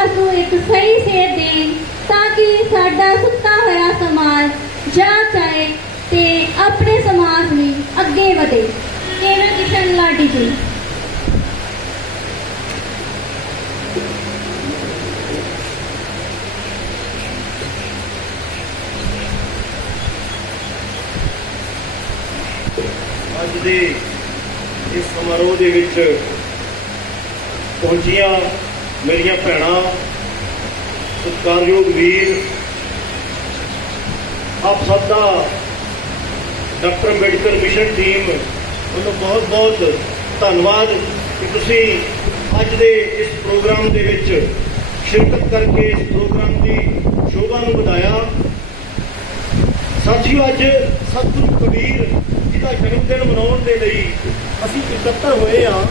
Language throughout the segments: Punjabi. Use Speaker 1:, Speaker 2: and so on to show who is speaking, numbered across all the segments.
Speaker 1: ਸਮਾਜ ਨੂੰ ਇੱਕ ਸਹੀ ਸੇਧ ਦੇਣ ਤਾਂ ਕਿ ਸਾਡਾ ਸੁੱਤਾ ਹੋਇਆ ਸਮਾਜ ਜਾਗ ਜਾਏ ਤੇ ਆਪਣੇ ਸਮਾਜ ਲਈ ਅੱਗੇ ਵਧੇ। ਕੇਵਲ ਕਿਸ਼ਨ ਲਾਡੀ ਜੀ।
Speaker 2: ਅੱਜ ਦੇ ਇਸ ਸਮਾਰੋਹ ਦੇ ਵਿੱਚ ਪਹੁੰਚੀਆਂ ਮੇਰੀਆਂ ਭੈਣਾਂ, ਸਤਿਕਾਰਯੋਗ ਵੀਰ, ਆਪ ਸਭ ਦਾ ਡਾਕਟਰ ਅੰਬੇਡਕਰ ਮਿਸ਼ਨ ਟੀਮ ਉਹਨੂੰ ਬਹੁਤ ਬਹੁਤ ਧੰਨਵਾਦ ਕਿ ਤੁਸੀਂ ਅੱਜ ਦੇ ਇਸ ਪ੍ਰੋਗਰਾਮ ਦੇ ਵਿੱਚ ਸ਼ਿਰਕਤ ਕਰਕੇ ਇਸ ਪ੍ਰੋਗਰਾਮ ਦੀ ਸ਼ੋਭਾ ਨੂੰ ਵਧਾਇਆ। ਸਾਥੀਓ, ਅੱਜ ਸਤਿਗੁਰੂ ਕਬੀਰ ਜੀ ਦਾ ਜਨਮ ਦਿਨ ਮਨਾਉਣ ਦੇ ਲਈ ਅਸੀਂ ਇਕੱਤਰ ਹੋਏ ਆ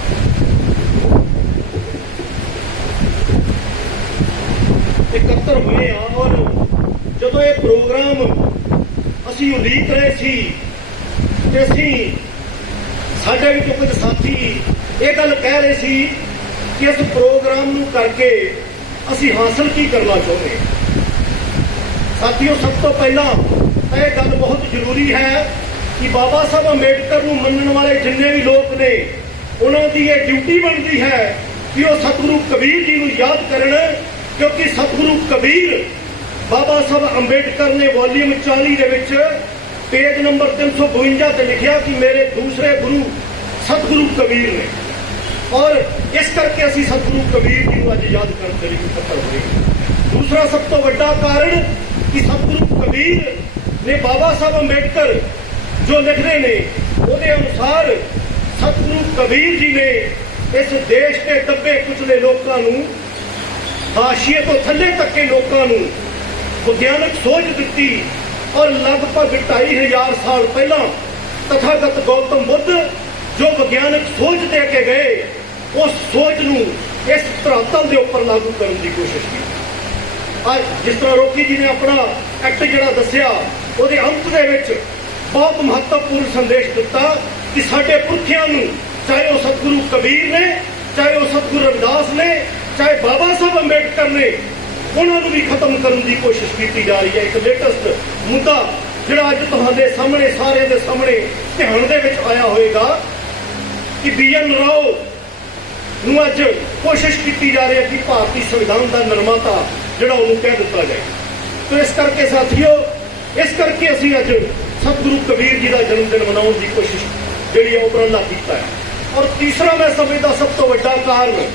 Speaker 2: ਇਕੱਤਰ ਹੋਏ ਆ ਔਰ ਜਦੋਂ ਇਹ ਪ੍ਰੋਗਰਾਮ ਅਸੀਂ ਉਲੀਕ ਰਹੇ ਸੀ ਤੇ ਅਸੀਂ ਸਾਡੇ ਵੀ ਕੁਝ ਸਾਥੀ ਇਹ ਗੱਲ ਕਹਿ ਰਹੇ ਸੀ ਕਿ ਇਸ ਪ੍ਰੋਗਰਾਮ ਨੂੰ ਕਰਕੇ ਅਸੀਂ ਹਾਸਲ ਕੀ ਕਰਨਾ ਚਾਹੁੰਦੇ ਸਾਥੀਓ, ਸਭ ਤੋਂ ਪਹਿਲਾਂ ਇਹ ਗੱਲ ਬਹੁਤ ਜ਼ਰੂਰੀ ਹੈ ਕਿ ਬਾਬਾ ਸਾਹਿਬ ਅੰਬੇਡਕਰ ਨੂੰ ਮੰਨਣ ਵਾਲੇ ਜਿੰਨੇ ਵੀ ਲੋਕ ਨੇ, ਉਹਨਾਂ ਦੀ ਇਹ ਡਿਊਟੀ ਬਣਦੀ ਹੈ ਕਿ ਉਹ ਸਤਿਗੁਰੂ ਕਬੀਰ ਜੀ ਨੂੰ ਯਾਦ ਕਰਨ ਕਿਉਂਕਿ ਸਤਿਗੁਰੂ ਕਬੀਰ ਬਾਬਾ ਸਾਹਿਬ ਅੰਬੇਡਕਰ ਨੇ ਵੋਲੀਅਮ 40 ਦੇ ਵਿੱਚ ਪੇਜ ਨੰਬਰ 352 ਤੇ ਲਿਖਿਆ ਕਿ ਮੇਰੇ ਦੂਸਰੇ ਗੁਰੂ ਸਤਿਗੁਰੂ ਕਬੀਰ ਨੇ। ਔਰ ਇਸ ਕਰਕੇ ਅਸੀਂ ਸਤਿਗੁਰੂ ਕਬੀਰ ਜੀ ਨੂੰ ਅੱਜ ਯਾਦ ਕਰਨ ਲਈ ਇਕੱਤਰ ਹੋਏ ਦੂਸਰਾ ਸਭ ਤੋਂ ਵੱਡਾ ਕਾਰਨ ਕਿ ਸਤਿਗੁਰੂ ਕਬੀਰ ਨੇ ਬਾਬਾ ਸਾਹਿਬ ਅੰਬੇਡਕਰ ਜੋ ਲਿਖ ਰਹੇ ਨੇ, ਉਹਦੇ ਅਨੁਸਾਰ ਸਤਿਗੁਰੂ ਕਬੀਰ ਜੀ ਨੇ ਇਸ ਦੇਸ਼ ਦੇ ਦੱਬੇ ਕੁਚਲੇ ਲੋਕਾਂ ਨੂੰ ਹਾਸ਼ੀਏ ਤੋਂ ਥੱਲੇ ਤੱਕੇ ਲੋਕਾਂ ਨੂੰ ਵਿਗਿਆਨਕ ਸੋਚ ਦਿੱਤੀ ਔਰ ਲਗਭਗ 2500 ਸਾਲ ਪਹਿਲਾਂ ਤਥਾਗਤ ਗੌਤਮ ਬੁੱਧ ਜੋ ਵਿਗਿਆਨਕ ਸੋਚ ਦੇ ਕੇ ਗਏ, ਉਸ ਸੋਚ ਨੂੰ ਇਸ ਧਰਾਤਲ ਦੇ ਉੱਪਰ ਲਾਗੂ ਕਰਨ ਦੀ ਕੋਸ਼ਿਸ਼ ਕੀਤੀ। ਅੱਜ ਜਿਸ ਤਰ੍ਹਾਂ ਰੋਕੀ ਜੀ ਨੇ ਆਪਣਾ ਐਕਟ ਜਿਹੜਾ ਦੱਸਿਆ, ਉਹਦੇ ਅੰਤ ਦੇ ਵਿੱਚ ਬਹੁਤ ਮਹੱਤਵਪੂਰਨ ਸੰਦੇਸ਼ ਦਿੱਤਾ ਕਿ ਸਾਡੇ ਪੁਰਖਿਆਂ ਨੂੰ ਚਾਹੇ ਉਹ ਸਤਿਗੁਰੂ ਕਬੀਰ ਨੇ, ਚਾਹੇ ਉਹ ਸਤਿਗੁਰੂ ਰਵਿਦਾਸ ਨੇ ਚਾਹੇ ਬਾਬਾ ਸਾਹਿਬ ਅੰਬੇਡਕਰ ਨੇ ਉਹਨਾਂ ਨੂੰ ਵੀ ਖਤਮ ਕਰਨ ਦੀ ਕੋਸ਼ਿਸ਼ ਕੀਤੀ ਜਾ ਰਹੀ ਹੈ। ਇੱਕ ਲੇਟੈਸਟ ਮੁੱਦਾ ਜਿਹੜਾ ਅੱਜ ਤੁਹਾਡੇ ਸਾਹਮਣੇ, ਸਾਰਿਆਂ ਦੇ ਸਾਹਮਣੇ ਧਿਆਨ ਦੇ ਵਿੱਚ ਆਇਆ ਹੋਵੇਗਾ ਕਿ ਬੀਐਨ ਰਾਓ ਨੂੰ ਅੱਜ ਕੋਸ਼ਿਸ਼ ਕੀਤੀ ਜਾ ਰਹੀ ਹੈ ਕਿ ਭਾਰਤੀ ਸੰਵਿਧਾਨ ਦਾ ਨਿਰਮਾਤਾ ਜਿਹੜਾ ਉਹਨੂੰ ਕਹਿ ਦਿੱਤਾ ਜਾਏ। ਤੋ ਇਸ ਕਰਕੇ ਸਾਥੀਓ, ਇਸ ਕਰਕੇ ਅਸੀਂ ਅੱਜ ਸਤਿਗੁਰੂ ਕਬੀਰ ਜੀ ਦਾ ਜਨਮ ਦਿਨ ਮਨਾਉਣ ਦੀ ਕੋਸ਼ਿਸ਼ ਜਿਹੜੀ ਹੈ ਉਪਰਾਲਾ ਕੀਤਾ ਹੈ। ਔਰ ਤੀਸਰਾ ਮੈਂ ਸਮਝਦਾ ਸਭ ਤੋਂ ਵੱਡਾ ਕਾਰਨ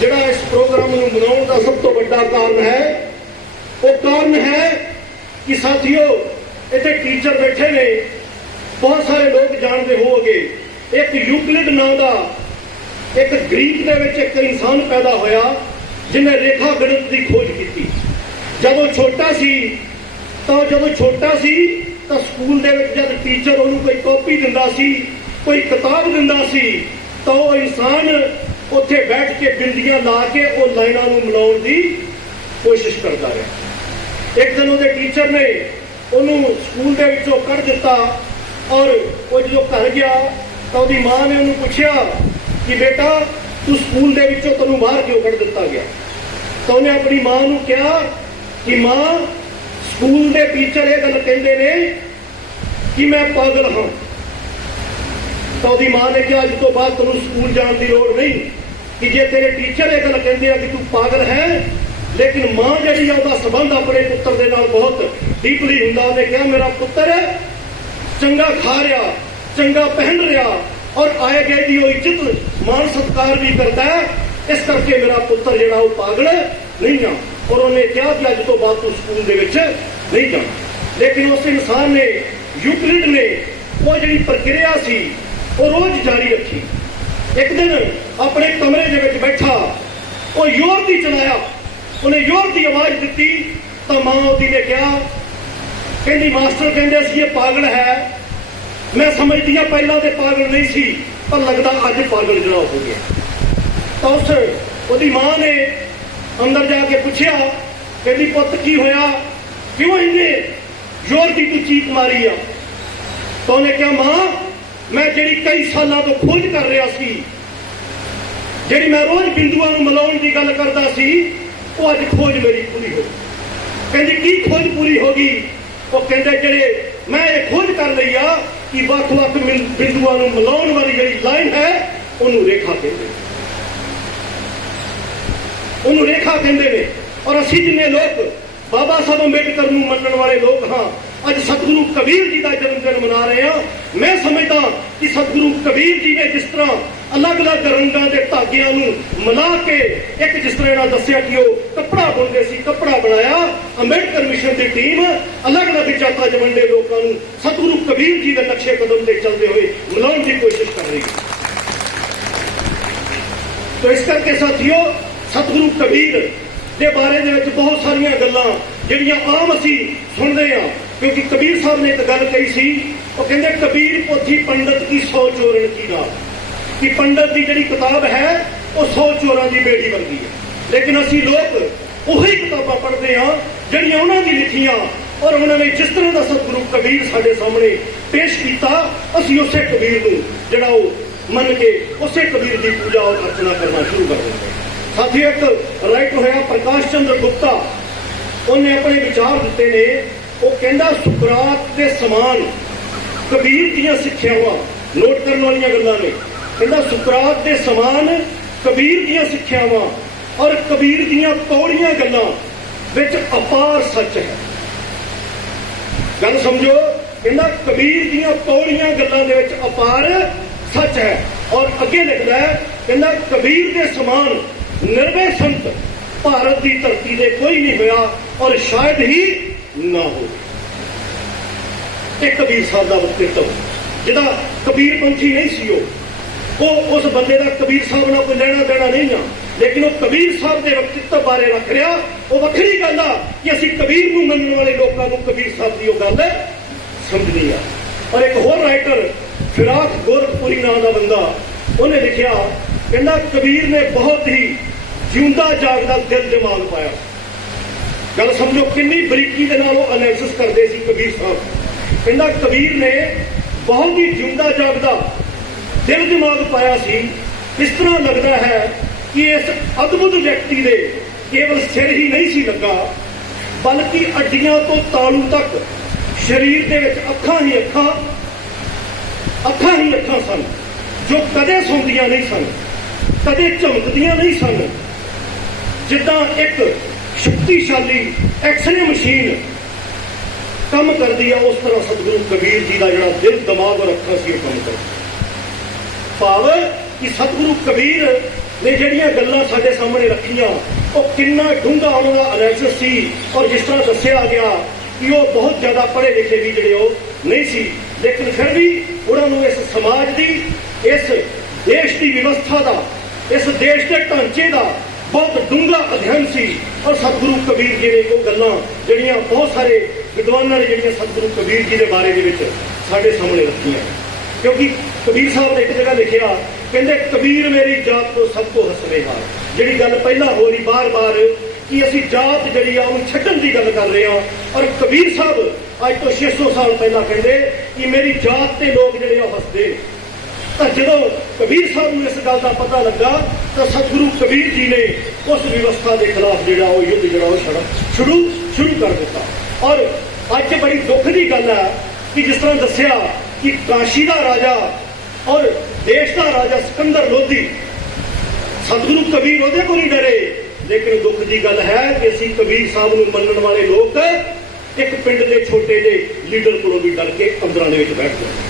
Speaker 2: ਜਿਹੜਾ ਇਸ ਪ੍ਰੋਗਰਾਮ ਨੂੰ ਮਨਾਉਣ ਦਾ ਸਭ ਤੋਂ ਵੱਡਾ ਕਾਰਨ ਹੈ, ਉਹ ਕਾਰਨ ਹੈ ਕਿ ਸਾਥੀਓ, ਇੱਥੇ ਟੀਚਰ ਬੈਠੇ ਨੇ, ਬਹੁਤ ਸਾਰੇ ਲੋਕ ਜਾਣਦੇ ਹੋਵੋਗੇ, ਇੱਕ ਯੂਕਲਿਡ ਨਾਂ ਦਾ ਇੱਕ ਗ੍ਰੀਕ ਦੇ ਵਿੱਚ ਇੱਕ ਇਨਸਾਨ ਪੈਦਾ ਹੋਇਆ ਜਿਨੇ ਰੇਖਾ ਗਣਿਤ ਦੀ ਖੋਜ ਕੀਤੀ। ਜਦੋਂ ਛੋਟਾ ਸੀ, ਤਾਂ ਜਦੋਂ ਛੋਟਾ ਸੀ, ਤਾਂ ਸਕੂਲ ਦੇ ਵਿੱਚ ਜਦ ਟੀਚਰ ਉਹਨੂੰ ਕੋਈ ਕਾਪੀ ਦਿੰਦਾ ਸੀ, ਕੋਈ ਕਿਤਾਬ ਦਿੰਦਾ ਸੀ, ਤਾਂ ਉਹ ਇਨਸਾਨ ਉੱਥੇ ਬੈਠ ਕੇ ਬਿੰਦੀਆਂ ਲਾ ਕੇ ਉਹ ਲਾਈਨਾਂ ਨੂੰ ਮਿਲਾਉਣ ਦੀ ਕੋਸ਼ਿਸ਼ ਕਰਦਾ ਰਿਹਾ। ਇੱਕ ਦਿਨ ਉਹਦੇ ਟੀਚਰ ਨੇ ਉਹਨੂੰ ਸਕੂਲ ਦੇ ਵਿੱਚੋਂ ਕੱਢ ਦਿੱਤਾ ਔਰ ਉਹ ਜਦੋਂ ਘਰ ਗਿਆ ਤਾਂ ਉਹਦੀ ਮਾਂ ਨੇ ਉਹਨੂੰ ਪੁੱਛਿਆ ਕਿ ਬੇਟਾ, ਤੂੰ ਸਕੂਲ ਦੇ ਵਿੱਚੋਂ ਤੈਨੂੰ ਬਾਹਰ ਕਿਉਂ ਕੱਢ ਦਿੱਤਾ ਗਿਆ? ਤਾਂ ਉਹਨੇ ਆਪਣੀ ਮਾਂ ਨੂੰ ਕਿਹਾ ਕਿ ਮਾਂ ਸਕੂਲ ਦੇ ਟੀਚਰ ਇਹ ਗੱਲ ਕਹਿੰਦੇ ਨੇ ਕਿ ਮੈਂ ਪਾਗਲ ਹਾਂ। ਤਾਂ ਉਹਦੀ ਮਾਂ ਨੇ ਕਿਹਾ, ਅੱਜ ਤੋਂ ਬਾਅਦ ਤੈਨੂੰ ਸਕੂਲ ਜਾਣ ਦੀ ਲੋੜ ਨਹੀਂ। ਕਿ ਜੇ ਤੇਰੇ ਟੀਚਰ ਇਹ ਗੱਲ ਕਹਿੰਦੇ ਆ ਕਿ ਤੂੰ ਪਾਗਲ ਹੈ, ਲੇਕਿਨ ਮਾਂ ਜਿਹੜੀ ਆ ਉਹਦਾ ਸਬੰਧ ਆਪਣੇ ਪੁੱਤਰ ਦੇ ਨਾਲ ਬਹੁਤ ਡੀਪਲੀ ਹੁੰਦਾ, ਉਹਨੇ ਕਿਹਾ, ਮੇਰਾ ਪੁੱਤਰ ਚੰਗਾ ਖਾ ਰਿਹਾ, ਚੰਗਾ ਪਹਿਨ ਰਿਹਾ ਔਰ ਆਏ ਗਏ ਦੀ ਉਹ ਇੱਜ਼ਤ ਮਾਨ ਸਤਕਾਰ ਵੀ ਕਰਦਾ ਹੈ। ਇਸ ਕਰਕੇ ਮੇਰਾ ਪੁੱਤਰ ਜਿਹੜਾ ਉਹ ਪਾਗਲ ਨਹੀਂ ਆ। ਔਰ ਉਹਨੇ ਕਿਹਾ ਕਿ ਅੱਜ ਤੋਂ ਬਾਅਦ ਤੂੰ ਸਕੂਲ ਦੇ ਵਿੱਚ ਨਹੀਂ ਜਾਣਾ। ਲੇਕਿਨ ਉਸ ਇਨਸਾਨ ਨੇ ਯੂਕਲਿਡ ਨੇ, ਉਹ ਜਿਹੜੀ ਪ੍ਰਕਿਰਿਆ ਸੀ, ਉਹ ਰੋਜ਼ ਜਾਰੀ ਰੱਖੀ। ਇੱਕ ਦਿਨ ਆਪਣੇ ਕਮਰੇ ਦੇ ਵਿੱਚ ਬੈਠਾ। ਉਹ ਯੋਰ ਦੀ ਚਲਾਇਆ। ਉਹਨੇ ਯੋਰ ਦੀ ਆਵਾਜ਼ ਦਿੱਤੀ। ਤਾਂ ਮਾਂ ਉਹਦੀ ਨੇ ਕਿਹਾ, ਕਹਿੰਦੀ, ਮਾਸਟਰ ਕਹਿੰਦੇ ਸੀ, ਇਹ ਪਾਗਲ ਹੈ। ਮੈਂ ਸਮਝਦੀ ਆ ਪਹਿਲਾਂ ਤੇ ਪਾਗਲ ਨਹੀਂ ਸੀ, ਪਰ ਲੱਗਦਾ ਅੱਜ ਪਾਗਲ ਜਿਹੜਾ ਹੋ ਗਿਆ। ਤਾਂ ਉਸ ਉਹਦੀ ਮਾਂ ਨੇ ਅੰਦਰ ਜਾ ਕੇ ਪੁੱਛਿਆ, ਕਹਿੰਦੀ, ਪੁੱਤ, ਕੀ ਹੋਇਆ? ਕਿਉਂ ਇੰਨੇ ਜ਼ੋਰ ਦੀ ਤੂੰ ਚੀਕ ਮਾਰੀ ਆ? ਤਾਂ ਉਹਨੇ ਕਿਹਾ, ਮਾਂ, ਮੈਂ ਜਿਹੜੀ ਕਈ ਸਾਲਾਂ ਤੋਂ ਖੋਜ ਕਰ ਰਿਹਾ ਸੀ ਜਿਹੜੀ ਮੈਂ ਰੋਜ਼ ਬਿੰਦੂਆਂ ਨੂੰ ਮਿਲਾਉਣ ਦੀ ਗੱਲ ਕਰਦਾ ਸੀ, ਉਹ ਅੱਜ ਖੋਜ ਮੇਰੀ ਪੂਰੀ ਹੋ ਗਈ। ਕਹਿੰਦੀ, ਕੀ ਖੋਜ ਪੂਰੀ ਹੋ ਗਈ? ਉਹ ਕਹਿੰਦੇ, ਜਿਹੜੇ ਮੈਂ ਇਹ ਖੋਜ ਕਰ ਲਈ ਆ ਕਿ ਵੱਖ-ਵੱਖ ਬਿੰਦੂਆਂ ਨੂੰ ਮਿਲਾਉਣ ਵਾਲੀ ਜਿਹੜੀ ਲਾਈਨ ਹੈ, ਉਹਨੂੰ ਰੇਖਾ ਕਹਿੰਦੇ ਉਹਨੂੰ ਰੇਖਾ ਕਹਿੰਦੇ ਨੇ। ਔਰ ਅਸੀਂ ਜਿੰਨੇ ਲੋਕ ਬਾਬਾ ਸਾਹਿਬ ਅੰਬੇਡਕਰ ਨੂੰ ਮੰਨਣ ਵਾਲੇ ਲੋਕ ਹਾਂ ਅੱਜ ਸਤਿਗੁਰੂ ਕਬੀਰ ਜੀ ਦਾ ਜਨਮ ਦਿਨ ਮਨਾ ਰਹੇ ਹਾਂ। ਮੈਂ ਸਮਝਦਾ ਕਿ ਸਤਿਗੁਰੂ ਕਬੀਰ ਜੀ ਨੇ ਜਿਸ ਤਰ੍ਹਾਂ ਅਲੱਗ-ਅਲੱਗ ਰੰਗਾਂ ਦੇ ਧਾਗਿਆਂ ਨੂੰ ਮਿਲਾ ਕੇ ਇੱਕ ਜਿਸ ਤਰ੍ਹਾਂ ਨਾਲ ਦੱਸਿਆ ਕਿ ਉਹ ਕੱਪੜਾ ਬੁਣਦੇ ਸੀ, ਕੱਪੜਾ ਬਣਾਇਆ। ਅੰਬੇਡਕਰ ਮਿਸ਼ਨ ਦੀ ਟੀਮ ਅਲੱਗ-ਅਲੱਗ ਜਾਤਾਂ ਜਵੰਡੇ ਲੋਕਾਂ ਨੂੰ ਸਤਿਗੁਰੂ ਕਬੀਰ ਜੀ ਦੇ ਨਕਸ਼ੇ ਕਦਮ ਤੇ ਚੱਲਦੇ ਹੋਏ ਮਿਲਾਉਣ ਦੀ ਕੋਸ਼ਿਸ਼ ਕਰ ਰਹੀ ਹੈ। ਤੋ ਇਸ ਕਰਕੇ ਸਾਥੀਓ, ਸਤਿਗੁਰੂ ਕਬੀਰ ਦੇ ਬਾਰੇ ਦੇ ਵਿੱਚ ਬਹੁਤ ਸਾਰੀਆਂ ਗੱਲਾਂ ਜਿਹੜੀਆਂ ਆਮ ਅਸੀਂ ਸੁਣਦੇ ਆ ਕਿਉਂਕਿ ਕਬੀਰ ਸਾਹਿਬ ਨੇ ਇੱਕ ਗੱਲ ਕਹੀ ਸੀ, ਉਹ ਕਹਿੰਦੇ ਕਬੀਰ ਪੋਥੀ ਪੰਡਤ ਕੀ ਸੌ ਚੋਰਨ ਕੀ ਰਾਹ ਕਿ ਪੰਡਤ ਦੀ ਜਿਹੜੀ ਕਿਤਾਬ ਹੈ, ਉਹ ਸੌ ਚੋਰਾਂ ਦੀ ਬੇੜੀ ਵਰਗੀ ਹੈ। ਲੇਕਿਨ ਅਸੀਂ ਲੋਕ ਉਹੀ ਕਿਤਾਬਾਂ ਪੜ੍ਹਦੇ ਹਾਂ, ਜਿਹੜੀਆਂ ਉਹਨਾਂ ਦੀ ਲਿਖੀਆਂ, ਔਰ ਉਹਨਾਂ ਨੇ ਜਿਸ ਤਰ੍ਹਾਂ ਦਾ ਸਤਿਗੁਰੂ ਕਬੀਰ ਸਾਡੇ ਸਾਹਮਣੇ ਪੇਸ਼ ਕੀਤਾ, ਅਸੀਂ ਉਸੇ ਕਬੀਰ ਨੂੰ, ਜਿਹੜਾ ਉਹ ਮੰਨ ਕੇ ਉਸੇ ਕਬੀਰ ਦੀ ਪੂਜਾ ਔਰ ਅਰਚਨਾ ਕਰਨਾ ਸ਼ੁਰੂ ਕਰ ਦਿੰਦੇ ਹਾਂ। ਸਾਥੀ ਇੱਕ ਰਾਈਟ ਹੋਇਆ ਪ੍ਰਕਾਸ਼ ਚੰਦਰ ਗੁਪਤਾ। ਉਹਨੇ ਆਪਣੇ ਵਿਚਾਰ ਦਿੱਤੇ ਨੇ ਉਹ ਕਹਿੰਦਾ ਸੁਕਰਾਤ ਦੇ ਸਮਾਨ ਕਬੀਰ ਦੀਆਂ ਸਿੱਖਿਆਵਾਂ ਨੋਟ ਕਰਨ ਵਾਲੀਆਂ ਗੱਲਾਂ ਨੇ। ਕਹਿੰਦਾ ਸੁਕਰਾਤ ਦੇ ਸਮਾਨ ਕਬੀਰ ਦੀਆਂ ਸਿੱਖਿਆਵਾਂ ਔਰ ਕਬੀਰ ਦੀਆਂ ਤੋੜੀਆਂ ਗੱਲਾਂ ਵਿੱਚ ਅਪਾਰ ਸੱਚ ਹੈ। ਗੱਲ ਸਮਝੋ, ਕਹਿੰਦਾ ਕਬੀਰ ਦੀਆਂ ਤੋੜੀਆਂ ਗੱਲਾਂ ਦੇ ਵਿੱਚ ਅਪਾਰ ਸੱਚ ਹੈ ਔਰ ਅੱਗੇ ਲਿਖਦਾ ਹੈ, ਕਹਿੰਦਾ ਕਬੀਰ ਦੇ ਸਮਾਨ ਨਿਰਵੇ ਸੰਤ ਭਾਰਤ ਦੀ ਧਰਤੀ ਦੇ ਕੋਈ ਨਹੀਂ ਹੋਇਆ ਔਰ ਸ਼ਾਇਦ ਹੀ ਨਾ ਹੋ। ਇਹ ਕਬੀਰ ਸਾਹਿਬ ਦਾ ਵਕਤਵ ਜਿਹਦਾ ਕਬੀਰ ਪੰਥੀ ਨਹੀਂ ਸੀ ਉਹ ਉਹ ਉਸ ਬੰਦੇ ਦਾ ਕਬੀਰ ਸਾਹਿਬ ਨਾਲ ਕੋਈ ਲੈਣਾ ਦੇਣਾ ਨਹੀਂ ਆ। ਲੇਕਿਨ ਉਹ ਕਬੀਰ ਸਾਹਿਬ ਦੇ ਵਕਤਵ ਬਾਰੇ ਰੱਖ ਰਿਹਾ, ਉਹ ਵੱਖਰੀ ਗੱਲ ਆ ਕਿ ਅਸੀਂ ਕਬੀਰ ਨੂੰ ਮੰਨਣ ਵਾਲੇ ਲੋਕਾਂ ਨੂੰ ਕਬੀਰ ਸਾਹਿਬ ਦੀ ਉਹ ਗੱਲ ਸਮਝਣੀ ਆ। ਔਰ ਇੱਕ ਹੋਰ ਰਾਈਟਰ ਫਿਰਾਕ ਗੋਰਖਪੁਰੀ ਨਾਂ ਦਾ ਬੰਦਾ, ਉਹਨੇ ਲਿਖਿਆ, ਕਹਿੰਦਾ ਕਬੀਰ ਨੇ ਬਹੁਤ ਹੀ ਜਿਉਂਦਾ ਜਾਗਦਾ ਦਿਲ ਦਿਮਾਗ ਪਾਇਆ। ਗੱਲ ਸਮਝੋ, ਕਿੰਨੀ ਬਰੀਕੀ ਦੇ ਨਾਲ ਉਹ ਐਨਾਲਿਸਿਸ ਕਰਦੇ ਸੀ ਕਬੀਰ ਸਾਹਿਬ। ਕਹਿੰਦਾ, ਕਬੀਰ ਨੇ ਬਹੁਤ ਹੀ ਜਿੰਦਾ ਜਾਗਦਾ ਦਿਲ ਦਿਮਾਗ ਪਾਇਆ ਸੀ। ਇਸ ਤਰ੍ਹਾਂ ਲੱਗਦਾ ਹੈ ਕਿ ਇਸ ਅਦਭੁਤ ਵਿਅਕਤੀ ਦੇ ਕੇਵਲ ਸਿਰ ਹੀ ਨਹੀਂ ਸੀ ਲੱਗਾ, ਬਲਕਿ ਅੱਡੀਆਂ ਤੋਂ ਤਾਲੂ ਤੱਕ ਸਰੀਰ ਦੇ ਵਿੱਚ ਅੱਖਾਂ ਹੀ ਅੱਖਾਂ ਅੱਖਾਂ ਹੀ ਅੱਖਾਂ ਸਨ, ਜੋ ਕਦੇ ਸੌਂਦੀਆਂ ਨਹੀਂ ਸਨ, ਕਦੇ ਝਮਕਦੀਆਂ ਨਹੀਂ ਸਨ। ਜਿੱਦਾਂ ਇੱਕ ਸ਼ਕਤੀਸ਼ਾਲੀ ਐਕਸਰੇ ਮਸ਼ੀਨ ਕੰਮ ਕਰਦੀ ਆ, ਉਸ ਤਰ੍ਹਾਂ ਸਤਿਗੁਰੂ ਕਬੀਰ ਜੀ ਦਾ ਜਿਹੜਾ ਦਿਲ, ਦਿਮਾਗ ਔਰ ਅੱਖਾਂ ਸੀ ਉਹ ਕੰਮ ਕਰਦਾ। ਭਾਵ ਕਿ ਸਤਿਗੁਰੂ ਕਬੀਰ ਨੇ ਜਿਹੜੀਆਂ ਗੱਲਾਂ ਸਾਡੇ ਸਾਹਮਣੇ ਰੱਖੀਆਂ, ਉਹ ਕਿੰਨਾ ਡੂੰਘਾ ਉਹਨਾਂ ਦਾ ਐਨਾਲਿਸਿਸ ਸੀ ਔਰ ਜਿਸ ਤਰ੍ਹਾਂ ਦੱਸਿਆ ਗਿਆ ਕਿ ਉਹ ਬਹੁਤ ਜ਼ਿਆਦਾ ਪੜ੍ਹੇ ਲਿਖੇ ਵੀ ਜਿਹੜੇ ਉਹ ਨਹੀਂ ਸੀ, ਲੇਕਿਨ ਫਿਰ ਵੀ ਉਹਨਾਂ ਨੂੰ ਇਸ ਸਮਾਜ ਦੀ, ਇਸ ਦੇਸ਼ ਦੀ ਵਿਵਸਥਾ ਦਾ, ਇਸ ਦੇਸ਼ ਦੇ ਢਾਂਚੇ ਦਾ ਬਹੁਤ ਡੂੰਘਾ ਅਧਿਐਨ ਸੀ। ਔਰ ਸਤਿਗੁਰੂ ਕਬੀਰ ਜੀ ਨੇ ਉਹ ਗੱਲਾਂ ਜਿਹੜੀਆਂ ਬਹੁਤ ਸਾਰੇ ਵਿਦਵਾਨਾਂ ਨੇ ਜਿਹੜੀਆਂ ਸਤਿਗੁਰੂ ਕਬੀਰ ਜੀ ਦੇ ਬਾਰੇ ਦੇ ਵਿੱਚ ਸਾਡੇ ਸਾਹਮਣੇ ਰੱਖੀਆਂ। ਕਿਉਂਕਿ ਕਬੀਰ ਸਾਹਿਬ ਨੇ ਇੱਕ ਜਗ੍ਹਾ ਲਿਖਿਆ, ਕਹਿੰਦੇ, ਕਬੀਰ ਮੇਰੀ ਜਾਤ ਤੋਂ ਸਭ ਤੋਂ ਹਸਵੇ ਹਾਰ ਜਿਹੜੀ ਗੱਲ ਪਹਿਲਾਂ ਹੋ ਰਹੀ ਬਾਰ-ਬਾਰ, ਕਿ ਅਸੀਂ ਜਾਤ ਜਿਹੜੀ ਆ, ਉਹਨੂੰ ਛੱਡਣ ਦੀ ਗੱਲ ਕਰ ਰਹੇ ਹਾਂ ਔਰ ਕਬੀਰ ਸਾਹਿਬ ਅੱਜ ਤੋਂ 600 ਸਾਲ ਪਹਿਲਾਂ ਕਹਿੰਦੇ ਕਿ ਮੇਰੀ ਜਾਤ ਤੇ ਲੋਕ ਜਿਹੜੇ ਆ, ਉਹ ਹੱਸਦੇ। ਤਾਂ ਜਦੋਂ ਕਬੀਰ ਸਾਹਿਬ ਨੂੰ ਇਸ ਗੱਲ ਦਾ ਪਤਾ ਲੱਗਾ, ਤਾਂ ਸਤਿਗੁਰੂ ਕਬੀਰ ਜੀ ਨੇ ਉਸ ਵਿਵਸਥਾ ਦੇ ਖਿਲਾਫ ਜਿਹੜਾ ਉਹ ਯੁੱਧ, ਜਿਹੜਾ ਉਹ ਸ਼ੁਰੂ ਸ਼ੁਰੂ ਕਰ ਦਿੱਤਾ। ਔਰ ਅੱਜ ਬੜੀ ਦੁੱਖ ਦੀ ਗੱਲ ਹੈ ਕਿ ਜਿਸ ਤਰ੍ਹਾਂ ਦੱਸਿਆ ਕਿ ਕਾਸ਼ੀ ਦਾ ਰਾਜਾ ਔਰ ਦੇਸ਼ ਦਾ ਰਾਜਾ ਸਿਕੰਦਰ ਲੋਧੀ, ਸਤਿਗੁਰੂ ਕਬੀਰ ਉਹਦੇ ਕੋਲ ਨਹੀਂ ਡਰੇ। ਲੇਕਿਨ ਦੁੱਖ ਦੀ ਗੱਲ ਹੈ ਕਿ ਅਸੀਂ ਕਬੀਰ ਸਾਹਿਬ ਨੂੰ ਮੰਨਣ ਵਾਲੇ ਲੋਕ ਇੱਕ ਪਿੰਡ ਦੇ ਛੋਟੇ ਜਿਹੇ ਲੀਡਰ ਕੋਲੋਂ ਵੀ ਡਰ ਕੇ ਅੰਦਰਾਂ ਦੇ ਵਿੱਚ ਬੈਠ ਗਏ